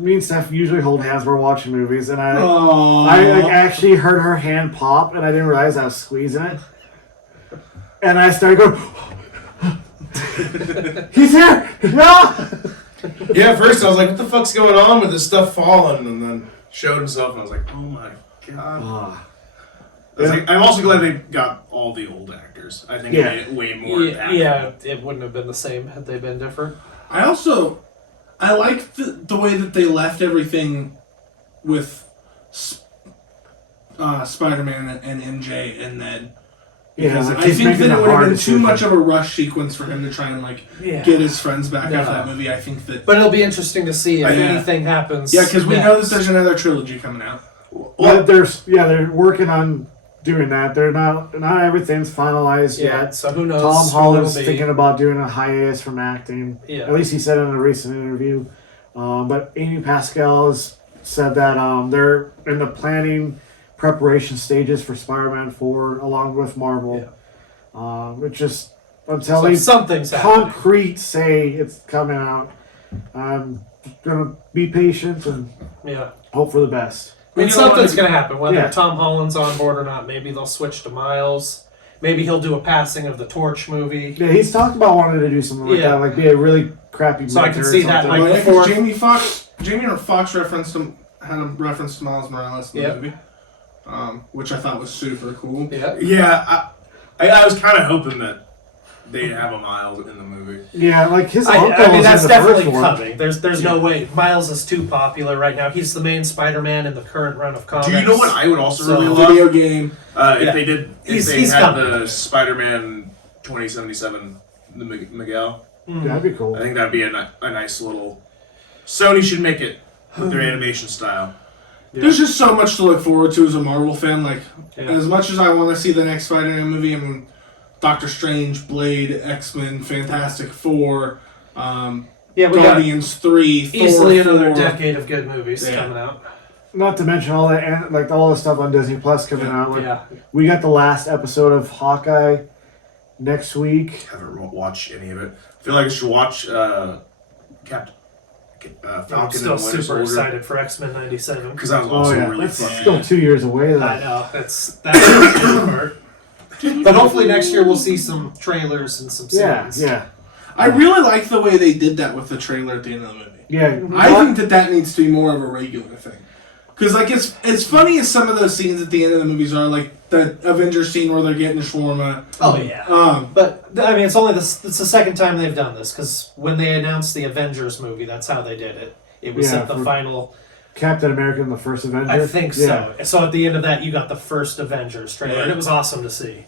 Me and Steph usually hold hands when we're watching movies, and I like, actually heard her hand pop, and I didn't realize I was squeezing it. And I started going, he's here! No! Yeah, at first I was like, what the fuck's going on with this stuff falling? And then showed himself, and I was like, oh my god. I'm also glad they got all the old actors. I think it made it way more impactful. Yeah, it wouldn't have been the same had they been different. I like the way that they left everything with Spider-Man and MJ and Ned. Because I think that it would have been too much of a rush sequence for him to try and get his friends back after that movie. I think that... But it'll be interesting to see if anything happens. Yeah, because we know that there's another trilogy coming out. Well, they're working on doing that. They're not everything's finalized yet. So who knows? Tom Holland's thinking about doing a hiatus from acting. Yeah. At least he said in a recent interview. But Amy Pascal has said that they're in the planning preparation stages for Spider-Man 4 along with Marvel. It's just until something's concrete say it's coming out. I'm gonna be patient and hope for the best. I mean, something's going to happen, whether Tom Holland's on board or not. Maybe they'll switch to Miles. Maybe he'll do a passing of the Torch movie. Yeah, he's talked about wanting to do something like that, like be a really crappy. So I can see that. Like Jamie Foxx referenced him, had a reference to Miles Morales in the movie, which I thought was super cool. Yeah, I was kind of hoping that they'd have a Miles in the movie. Yeah, like his uncle. I mean, that's in the definitely first one. coming. There's no way. Miles is too popular right now. He's the main Spider-Man in the current run of comics. Do you know what I would also really love? Video game. If they did, He's had coming. the Spider-Man 2077, the Miguel. That'd be cool. I think that'd be a nice little. Sony should make it with their animation style. Yeah. There's just so much to look forward to as a Marvel fan. Like, as much as I want to see the next Spider-Man movie, I mean, Doctor Strange, Blade, X-Men, Fantastic Four, Guardians 3, Thor easily 4. another decade of good movies coming out. Not to mention all that, like all the stuff on Disney Plus coming out. Like, we got the last episode of Hawkeye next week. I haven't watched any of it. I feel like I should watch Falcon. I'm still super excited for X-Men '97 because I was also really that's fucking. still 2 years away. Though. I know that's the part. But hopefully next year we'll see some trailers and some scenes. Yeah. I really like the way they did that with the trailer at the end of the movie. Yeah, I think that needs to be more of a regular thing. Because, like, as funny as some of those scenes at the end of the movies are, like the Avengers scene where they're getting shawarma. Oh yeah. But I mean, it's the second time they've done this, because when they announced the Avengers movie, that's how they did it. It was at the final. Captain America and the first Avenger. I think so. So at the end of that, you got the first Avengers trailer, and it was awesome to see.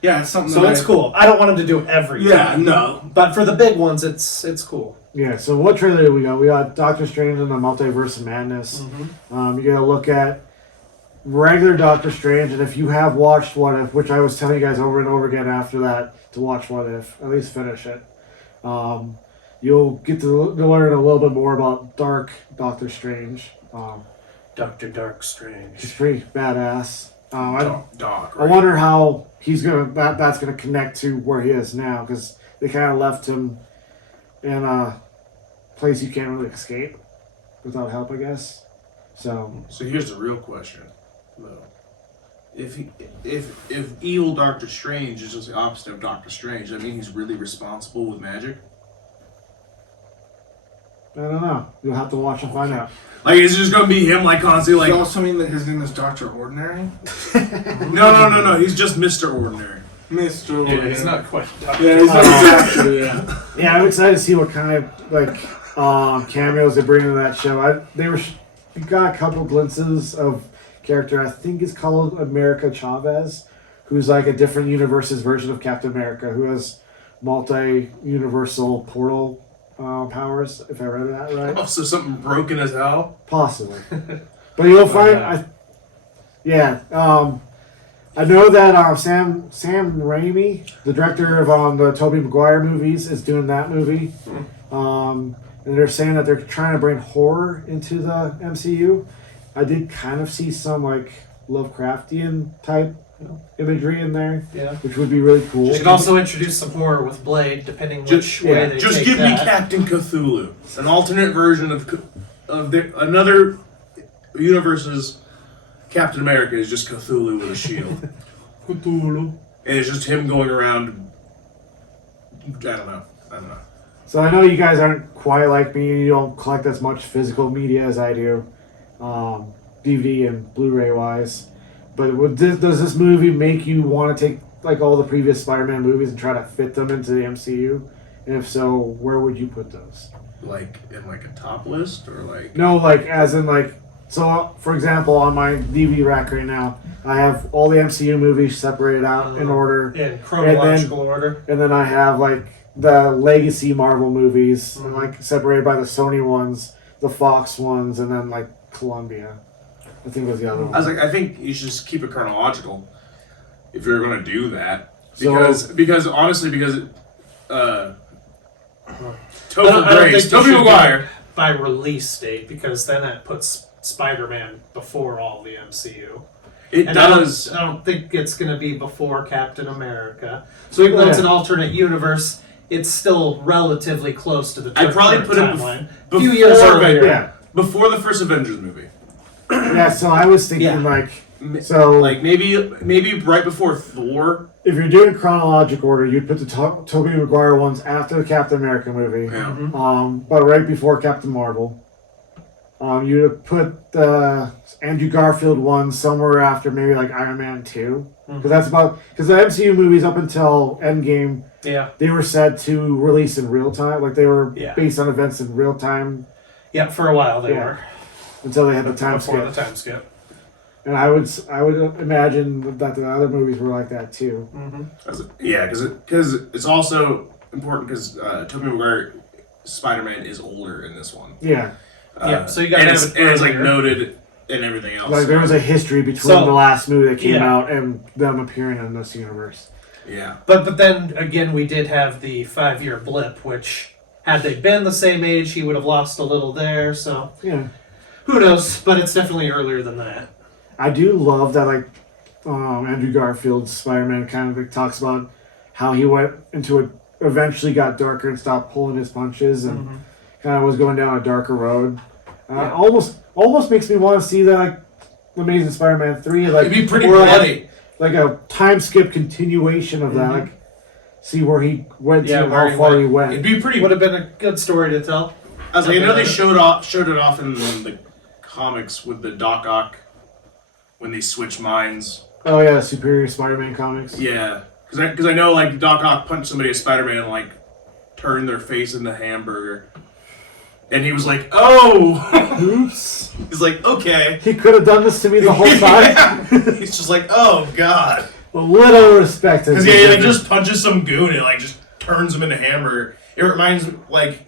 Yeah, it's something. So it's cool. I don't want them to do it every time. No. But for the big ones, it's cool. Yeah. So what trailer do we got? We got Doctor Strange and the Multiverse of Madness. Mm-hmm. You gotta look at regular Doctor Strange, and if you have watched What If, which I was telling you guys over and over again after that to watch What If, at least finish it. You'll get to learn a little bit more about Dark Doctor Strange. Dr. Dark Strange. He's pretty badass. Doc. I wonder how that's gonna connect to where he is now, because they kind of left him in a place you can't really escape without help, I guess. So here's the real question, though. If evil Doctor Strange is just the opposite of Doctor Strange, that means he's really responsible with magic? I don't know. You'll have to watch and find out. Like, is it just gonna be him, like, constantly, You like... also mean that his name is Dr. Ordinary? No. He's just Mr. Ordinary. Mr. Ordinary. It's not quite. Yeah, he's not exactly, yeah. Yeah, I'm excited to see what kind of cameos they bring into that show. We got a couple glimpses of character. I think it's called America Chavez, who's like a different universe's version of Captain America, who has multi-universal portal powers, if I read that right. Oh, so something broken as hell? Possibly. But you'll find... I know that Sam Raimi, the director of the Tobey Maguire movies, is doing that movie. And they're saying that they're trying to bring horror into the MCU. I did kind of see some like Lovecraftian type imagery in there, which would be really cool. You could also introduce some horror with Blade, depending which way they Just take give me that. Captain Cthulhu, an alternate version of another universe's Captain America is just Cthulhu with a shield. Cthulhu. And it's just him going around. I don't know. So I know you guys aren't quite like me. You don't collect as much physical media as I do, DVD and Blu-ray wise. But does this movie make you want to take like all the previous Spider-Man movies and try to fit them into the MCU? And if so, where would you put those? Like in like a top list or like? No, like as in like. So, for example, on my DVD rack right now, I have all the MCU movies separated out in order. In chronological order. And then I have like the legacy Marvel movies, like separated by the Sony ones, the Fox ones, and then like Columbia. I think was the other one. I think you should just keep it chronological if you're going to do that. Because honestly, Tobey Maguire by release date, because then that puts Spider-Man before all the MCU. It does. I don't think it's going to be before Captain America. So even though it's an alternate universe, it's still relatively close to the I'd probably put it timeline. A few years earlier. Before the first Avengers movie. Yeah, so I was thinking maybe right before Thor. If you're doing chronological order, you'd put the Tobey Maguire ones after the Captain America movie. Yeah. But right before Captain Marvel. You'd put the Andrew Garfield one somewhere after maybe like Iron Man 2. Because because the MCU movies up until Endgame, they were said to release in real time. Like they were based on events in real time. Yeah, for a while they were. Until they had the time skip. Before the time skip. And I would imagine that the other movies were like that too. Yeah, because it's also important because Tobey Maguire Spider-Man is older in this one. Yeah. So you got to it's like noted and everything else. Like there was a history between the last movie that came out and them appearing in this universe. Yeah. But then again, we did have the 5-year blip, which had they been the same age, he would have lost a little there. So who knows? But it's definitely earlier than that. I do love that, like, Andrew Garfield's Spider-Man kind of like, talks about how he went into it, eventually got darker and stopped pulling his punches and kind of was going down a darker road. Almost makes me want to see that, like, Amazing Spider-Man 3. Like, it'd be pretty bloody. Like a time skip continuation of that. Like, see where he went Yeah, to, where how he far went. he went. It'd be pretty. Would have been a good story to tell. I was like, I know they showed it off in the comics with the Doc Ock when they switch minds. Oh yeah, Superior Spider-Man comics. Yeah, because I know like Doc Ock punched somebody as Spider-Man and like turned their face into hamburger, and he was like, "Oh, Oops. He's like, "Okay." He could have done this to me the whole time. He's just like, "Oh God." A little respect. Because he like just punches some goon and like just turns him into hamburger. It reminds me like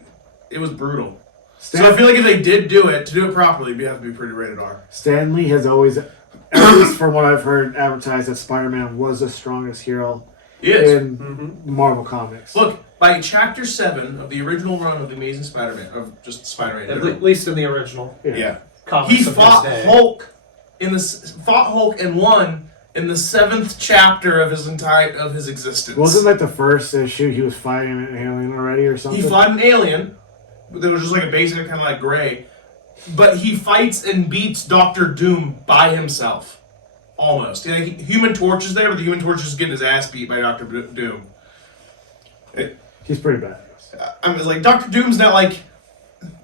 it was brutal. So I feel like if they did do it, to do it properly, it'd have to be pretty rated R. Stan Lee has always, at least from what I've heard, advertised that Spider-Man was the strongest hero He is. in Marvel Comics. Look, by Chapter 7 of the original run of the Amazing Spider-Man, of just Spider-Man, At least in the original yeah, comics he of his fought day. Hulk and won in the 7th chapter of his existence. Wasn't like the first issue he was fighting an alien already or something? He fought an alien that was just like a basic kind of like gray, but he fights and beats Doctor Doom by himself, almost. Yeah, Human Torch is there, but the Human Torch is getting his ass beat by Doctor Doom. He's pretty bad. I was like, Doctor Doom's not like.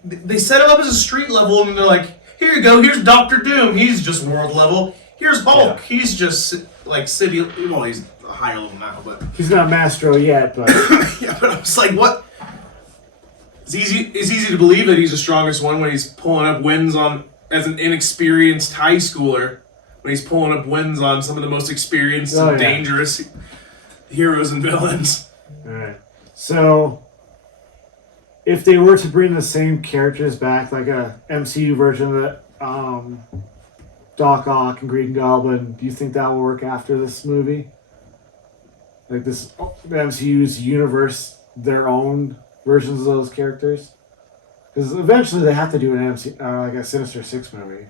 They set him up as a street level, and they're like, "Here you go. Here's Doctor Doom. He's just world level. Here's Hulk. Yeah. He's just like city. Well, he's a higher level now, but He's not Mastro yet, but yeah. But I was like, what? It's easy to believe that he's the strongest one when he's pulling up wins on as an inexperienced high schooler. When he's pulling up wins on some of the most experienced and dangerous heroes and villains. alright. So, if they were to bring the same characters back, like a MCU version of that, Doc Ock and Green Goblin, do you think that will work after this movie? Like this, the MCU's universe, their own versions of those characters? Because eventually they have to do an like a Sinister Six movie.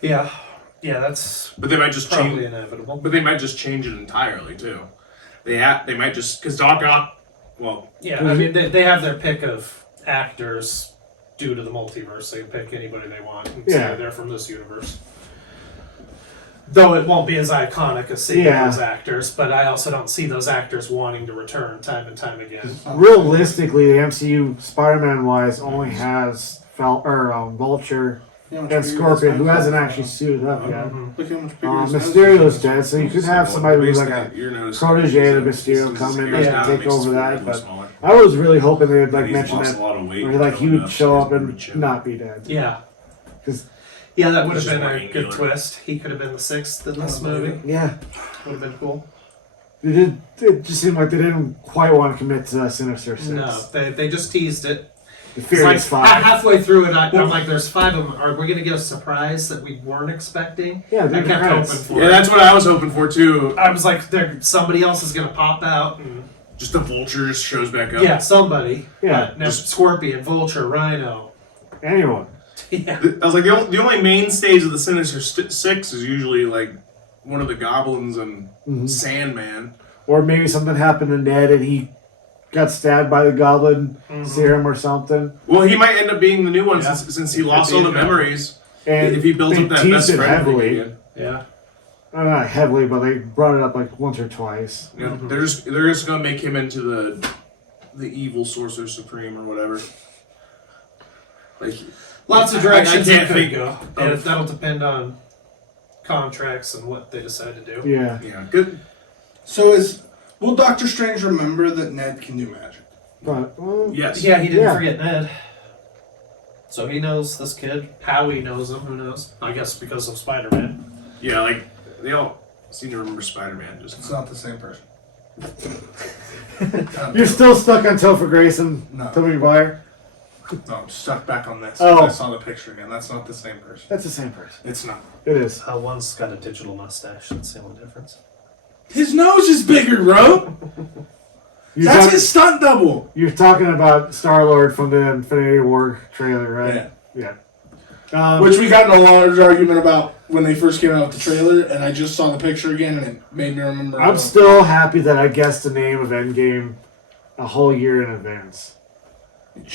Yeah, that's But they might just probably change. inevitable. But they might just change it entirely too. They might just because Doc Ock. Well, Yeah, I mean they have their pick of actors due to the multiverse. They can pick anybody they want and say they're from this universe. Though it won't be as iconic as seeing those actors, but I also don't see those actors wanting to return time and time again. Realistically, the MCU Spider-Man wise only has Vulture and Scorpion, who hasn't actually suited up yet. Look how much bigger his nose Mysterio's is. dead, so you could have somebody who's like a protege of Mysterio come in and Yeah. take over that. But I was really hoping they would like mention that, or like he would show up and not be dead. Yeah. 'Cause- Yeah, that would have He's been just a more good angular. twist. He could have been the 6th in this movie. Yeah, Would have been cool. it just seemed like they didn't quite want to commit to Sinister Six. No, they just teased it. The It's Furious like Five. halfway through it, I'm like, "There's 5 of them. Are we going to get a surprise that we weren't expecting?" Yeah, I they're kept credits. hoping for yeah, it. that's what I was hoping for too. I was like, somebody else is going to pop out, and Just the Vulture just shows back up. yeah, somebody. Yeah, But no, Scorpion, Vulture, Rhino. Anyone. Yeah, I was like, the only mainstays of the Sinister Six is usually like one of the goblins and Sandman. Or maybe something happened to Ned and he got stabbed by the goblin serum or something. Well, he might end up being the new one Yeah. since he lost all the memories. And If he builds they up that teased best it friend thing heavily. again. yeah. Not heavily, but they brought it up like once or twice. You know, they're just gonna make him into the evil Sorcerer Supreme or whatever. Like Lots of I directions can't it could think go, and that'll depend on contracts and what they decide to do. Yeah. yeah, good. So will Doctor Strange remember that Ned can do magic? But, well, Yes. Yeah, he didn't Yeah. forget Ned. So he knows this kid. How he knows him, who knows? I guess because of Spider-Man. Yeah, like they all seem to remember Spider-Man. It's Just not the same person. you're still stuck on Topher Grayson, No. Tobey Maguire. No, I'm stuck back on this. Oh. I saw the picture again. That's not the same person. That's the same person. It's not. It is. One's got a digital mustache. That's the only difference. His nose is bigger, bro. You're, That's talking, his stunt double. you're talking about Star-Lord from the Infinity War trailer, right? Yeah. Yeah. Which we got in a large argument about when they first came out with the trailer, and I just saw the picture again, and it made me remember. I'm still happy that I guessed the name of Endgame a whole year in advance.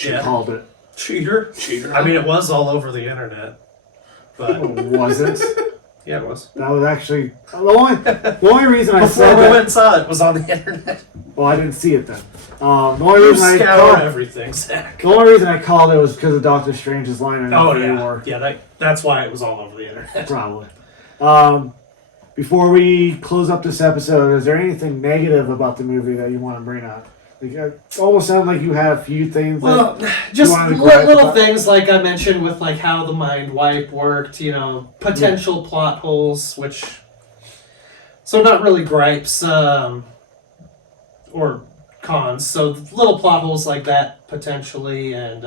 Yeah. Called it. Cheater. Cheater. I mean, it was all over the internet. But Was it? Yeah, it was. That was actually the only reason I Before said we that. went and saw it, was on the internet. Well, I didn't see it then. The only You reason I scour called, everything, Zach. the only reason I called it was because of Doctor Strange's line in Oh, Infinity yeah. War. Yeah, that's why it was all over the internet. Probably. Before we close up this episode, is there anything negative about the movie that you want to bring up? Like, it almost sounded like you had a few things. Well, that just wanted to gripe little about? things like I mentioned with like how the mind wipe worked, you know, potential plot holes, which so not really gripes or cons. So little plot holes like that potentially, and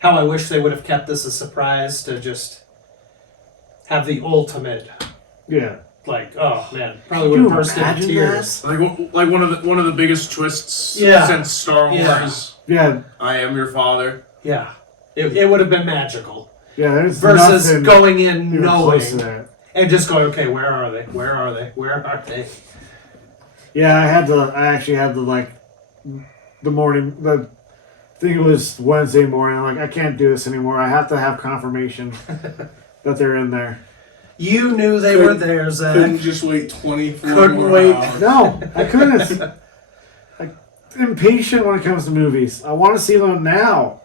how I wish they would have kept this a surprise to just have the ultimate. Yeah. Like, oh man, probably would have burst into imagine tears. Like one of the biggest twists Yeah. since Star Wars. Yeah. I am your father. Yeah, it would have been magical Yeah, there's versus nothing going in even close to knowing. that. And just going, okay, where are they? Where are they? Where are they? Yeah, I actually had to, like, I think it was Wednesday morning. I'm like, I can't do this anymore. I have to have confirmation that they're in there. You knew they were there, Couldn't Zach. just wait 24 Couldn't more wait. hours. No, I couldn't. I'm impatient when it comes to movies. I want to see them now.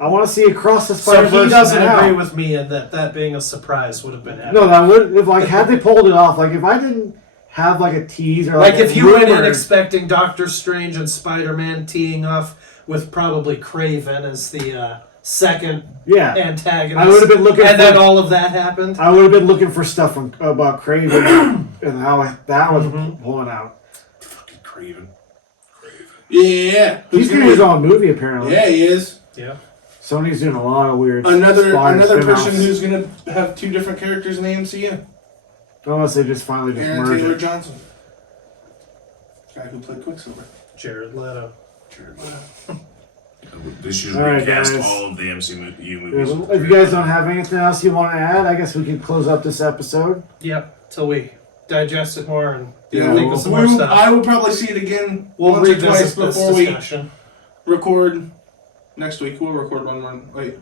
I want to see Across the So Spider-Verse he doesn't now. agree with me in that being a surprise would have been epic. No, that would if like had they pulled it off. Like if I didn't have like a tease or Like like if you went in rumor- expecting Doctor Strange and Spider-Man teeing off with probably Kraven as the second yeah, antagonist. I would have been looking and for- then all of that happened. I would have been looking for stuff about Craven and how that was pulling out. Fucking Craven. Yeah. He's getting his own movie apparently. Yeah, he is. Yeah. Sony's doing a lot of weird. Another spin-offs. person who's going to have two different characters in the MCU. Unless they just finally just Aaron merge Taylor it. Johnson. Guy who played Quicksilver. Jared Leto. They should All right, recast guys. all of the MCU Yeah, movies. well, if you guys don't have anything else you want to add, I guess we can close up this episode. Yep. Till we digest it more and Yeah, think of some more stuff. I will probably see it again We'll once or twice revisit this before we discussion. record next week. We'll record one more. Wait.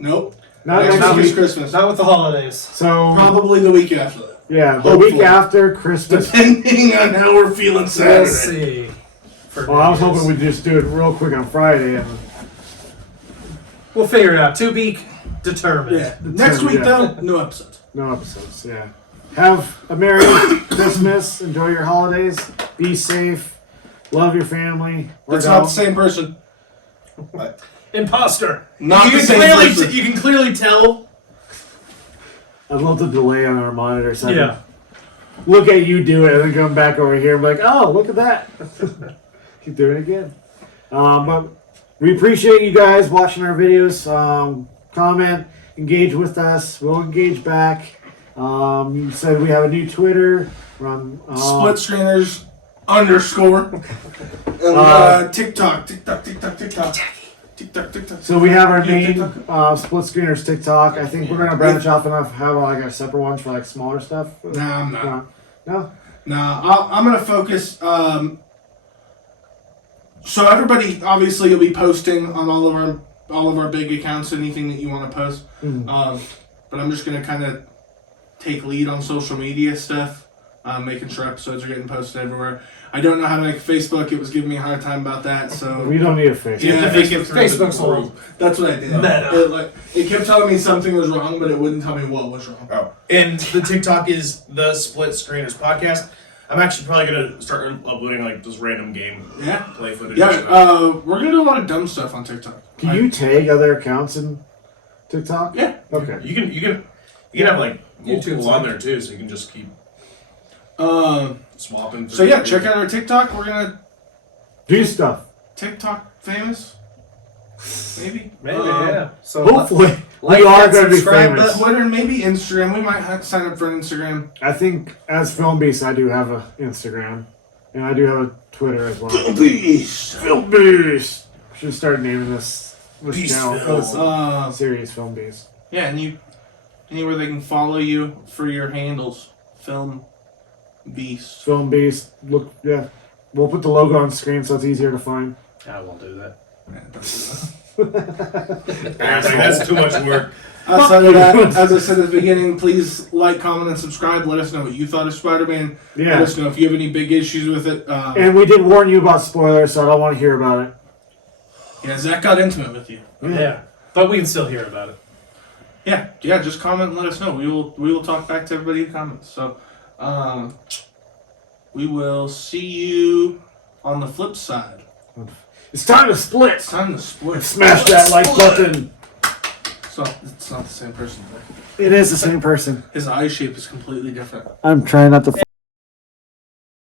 Nope. Not Next next week is week. Christmas. Not with the holidays. So Probably the week after that. yeah, the Hopefully. week after Christmas. Depending on how we're feeling We'll Saturday. see. For Well, I was New hoping Year's. we'd just do it real quick on Friday. And We'll figure it out. To be determined. Yeah. Next week, though, no episodes. no episodes. Yeah. Have a Merry Christmas. Enjoy your holidays. Be safe. Love your family. Or That's not don't. the same person. Imposter. Not the same person. You can clearly tell. I love the delay on our monitor. So I can Yeah. look at you do it and then come back over here and be like, oh, look at that. Keep doing it again. But we appreciate you guys watching our videos. Comment, engage with us. We'll engage back. You said we have a new Twitter. We're on SplitScreeners _ and TikTok. So we have our Yeah, main TikTok. Split Screeners TikTok. I think we're gonna branch off and have like a separate one for like smaller stuff. Nah, I'm not. No. Nah, I'm gonna focus. So everybody, obviously, you'll be posting on all of our big accounts. Anything that you want to post. Mhm. But I'm just gonna kind of take lead on social media stuff, making sure episodes are getting posted everywhere. I don't know how to make Facebook. It was giving me a hard time about that. So We don't need a face. You have to make it through Facebook's the old. that's what I did. Meta. It kept telling me something was wrong, but it wouldn't tell me what was wrong. Oh. And the TikTok is the Split Screeners podcast. I'm actually probably gonna start uploading like this random game Yeah. play footage. Yeah, and stuff. we're gonna do a lot of dumb stuff on TikTok. Can you tag other accounts in TikTok? Yeah. Okay. You can have like multiple YouTube's on like- there too, so you can just keep swapping. So yeah, check out our TikTok. We're gonna Do stuff. TikTok famous, maybe. Maybe, yeah. So Hopefully, like we are and going to be subscribe, famous. Twitter, maybe Instagram. We might have to sign up for an Instagram. I think as Film Beast, I do have an Instagram, and I do have a Twitter as well. Beast. Film Beast. Should start naming this Beast channel Film. series Film Beast. Yeah, and anywhere they can follow you for your handles. Film Beast. Film Beast. Look, yeah. We'll put the logo on screen so it's easier to find. I won't do that. Yeah, That's too much work. Outside of that, as I said at the beginning, please like, comment, and subscribe. Let us know what you thought of Spider-Man. Yeah. Let us know if you have any big issues with it. And we did warn you about spoilers, so I don't want to hear about it. Yeah, Zach got intimate with you. Yeah. But we can still hear about it. Yeah. Just comment and let us know. We will talk back to everybody who comments. So, we will see you on the flip side. It's time to split. It's time to split. Smash that like button. It's not the same person. It is the same person. His eye shape is completely different. I'm trying not to fall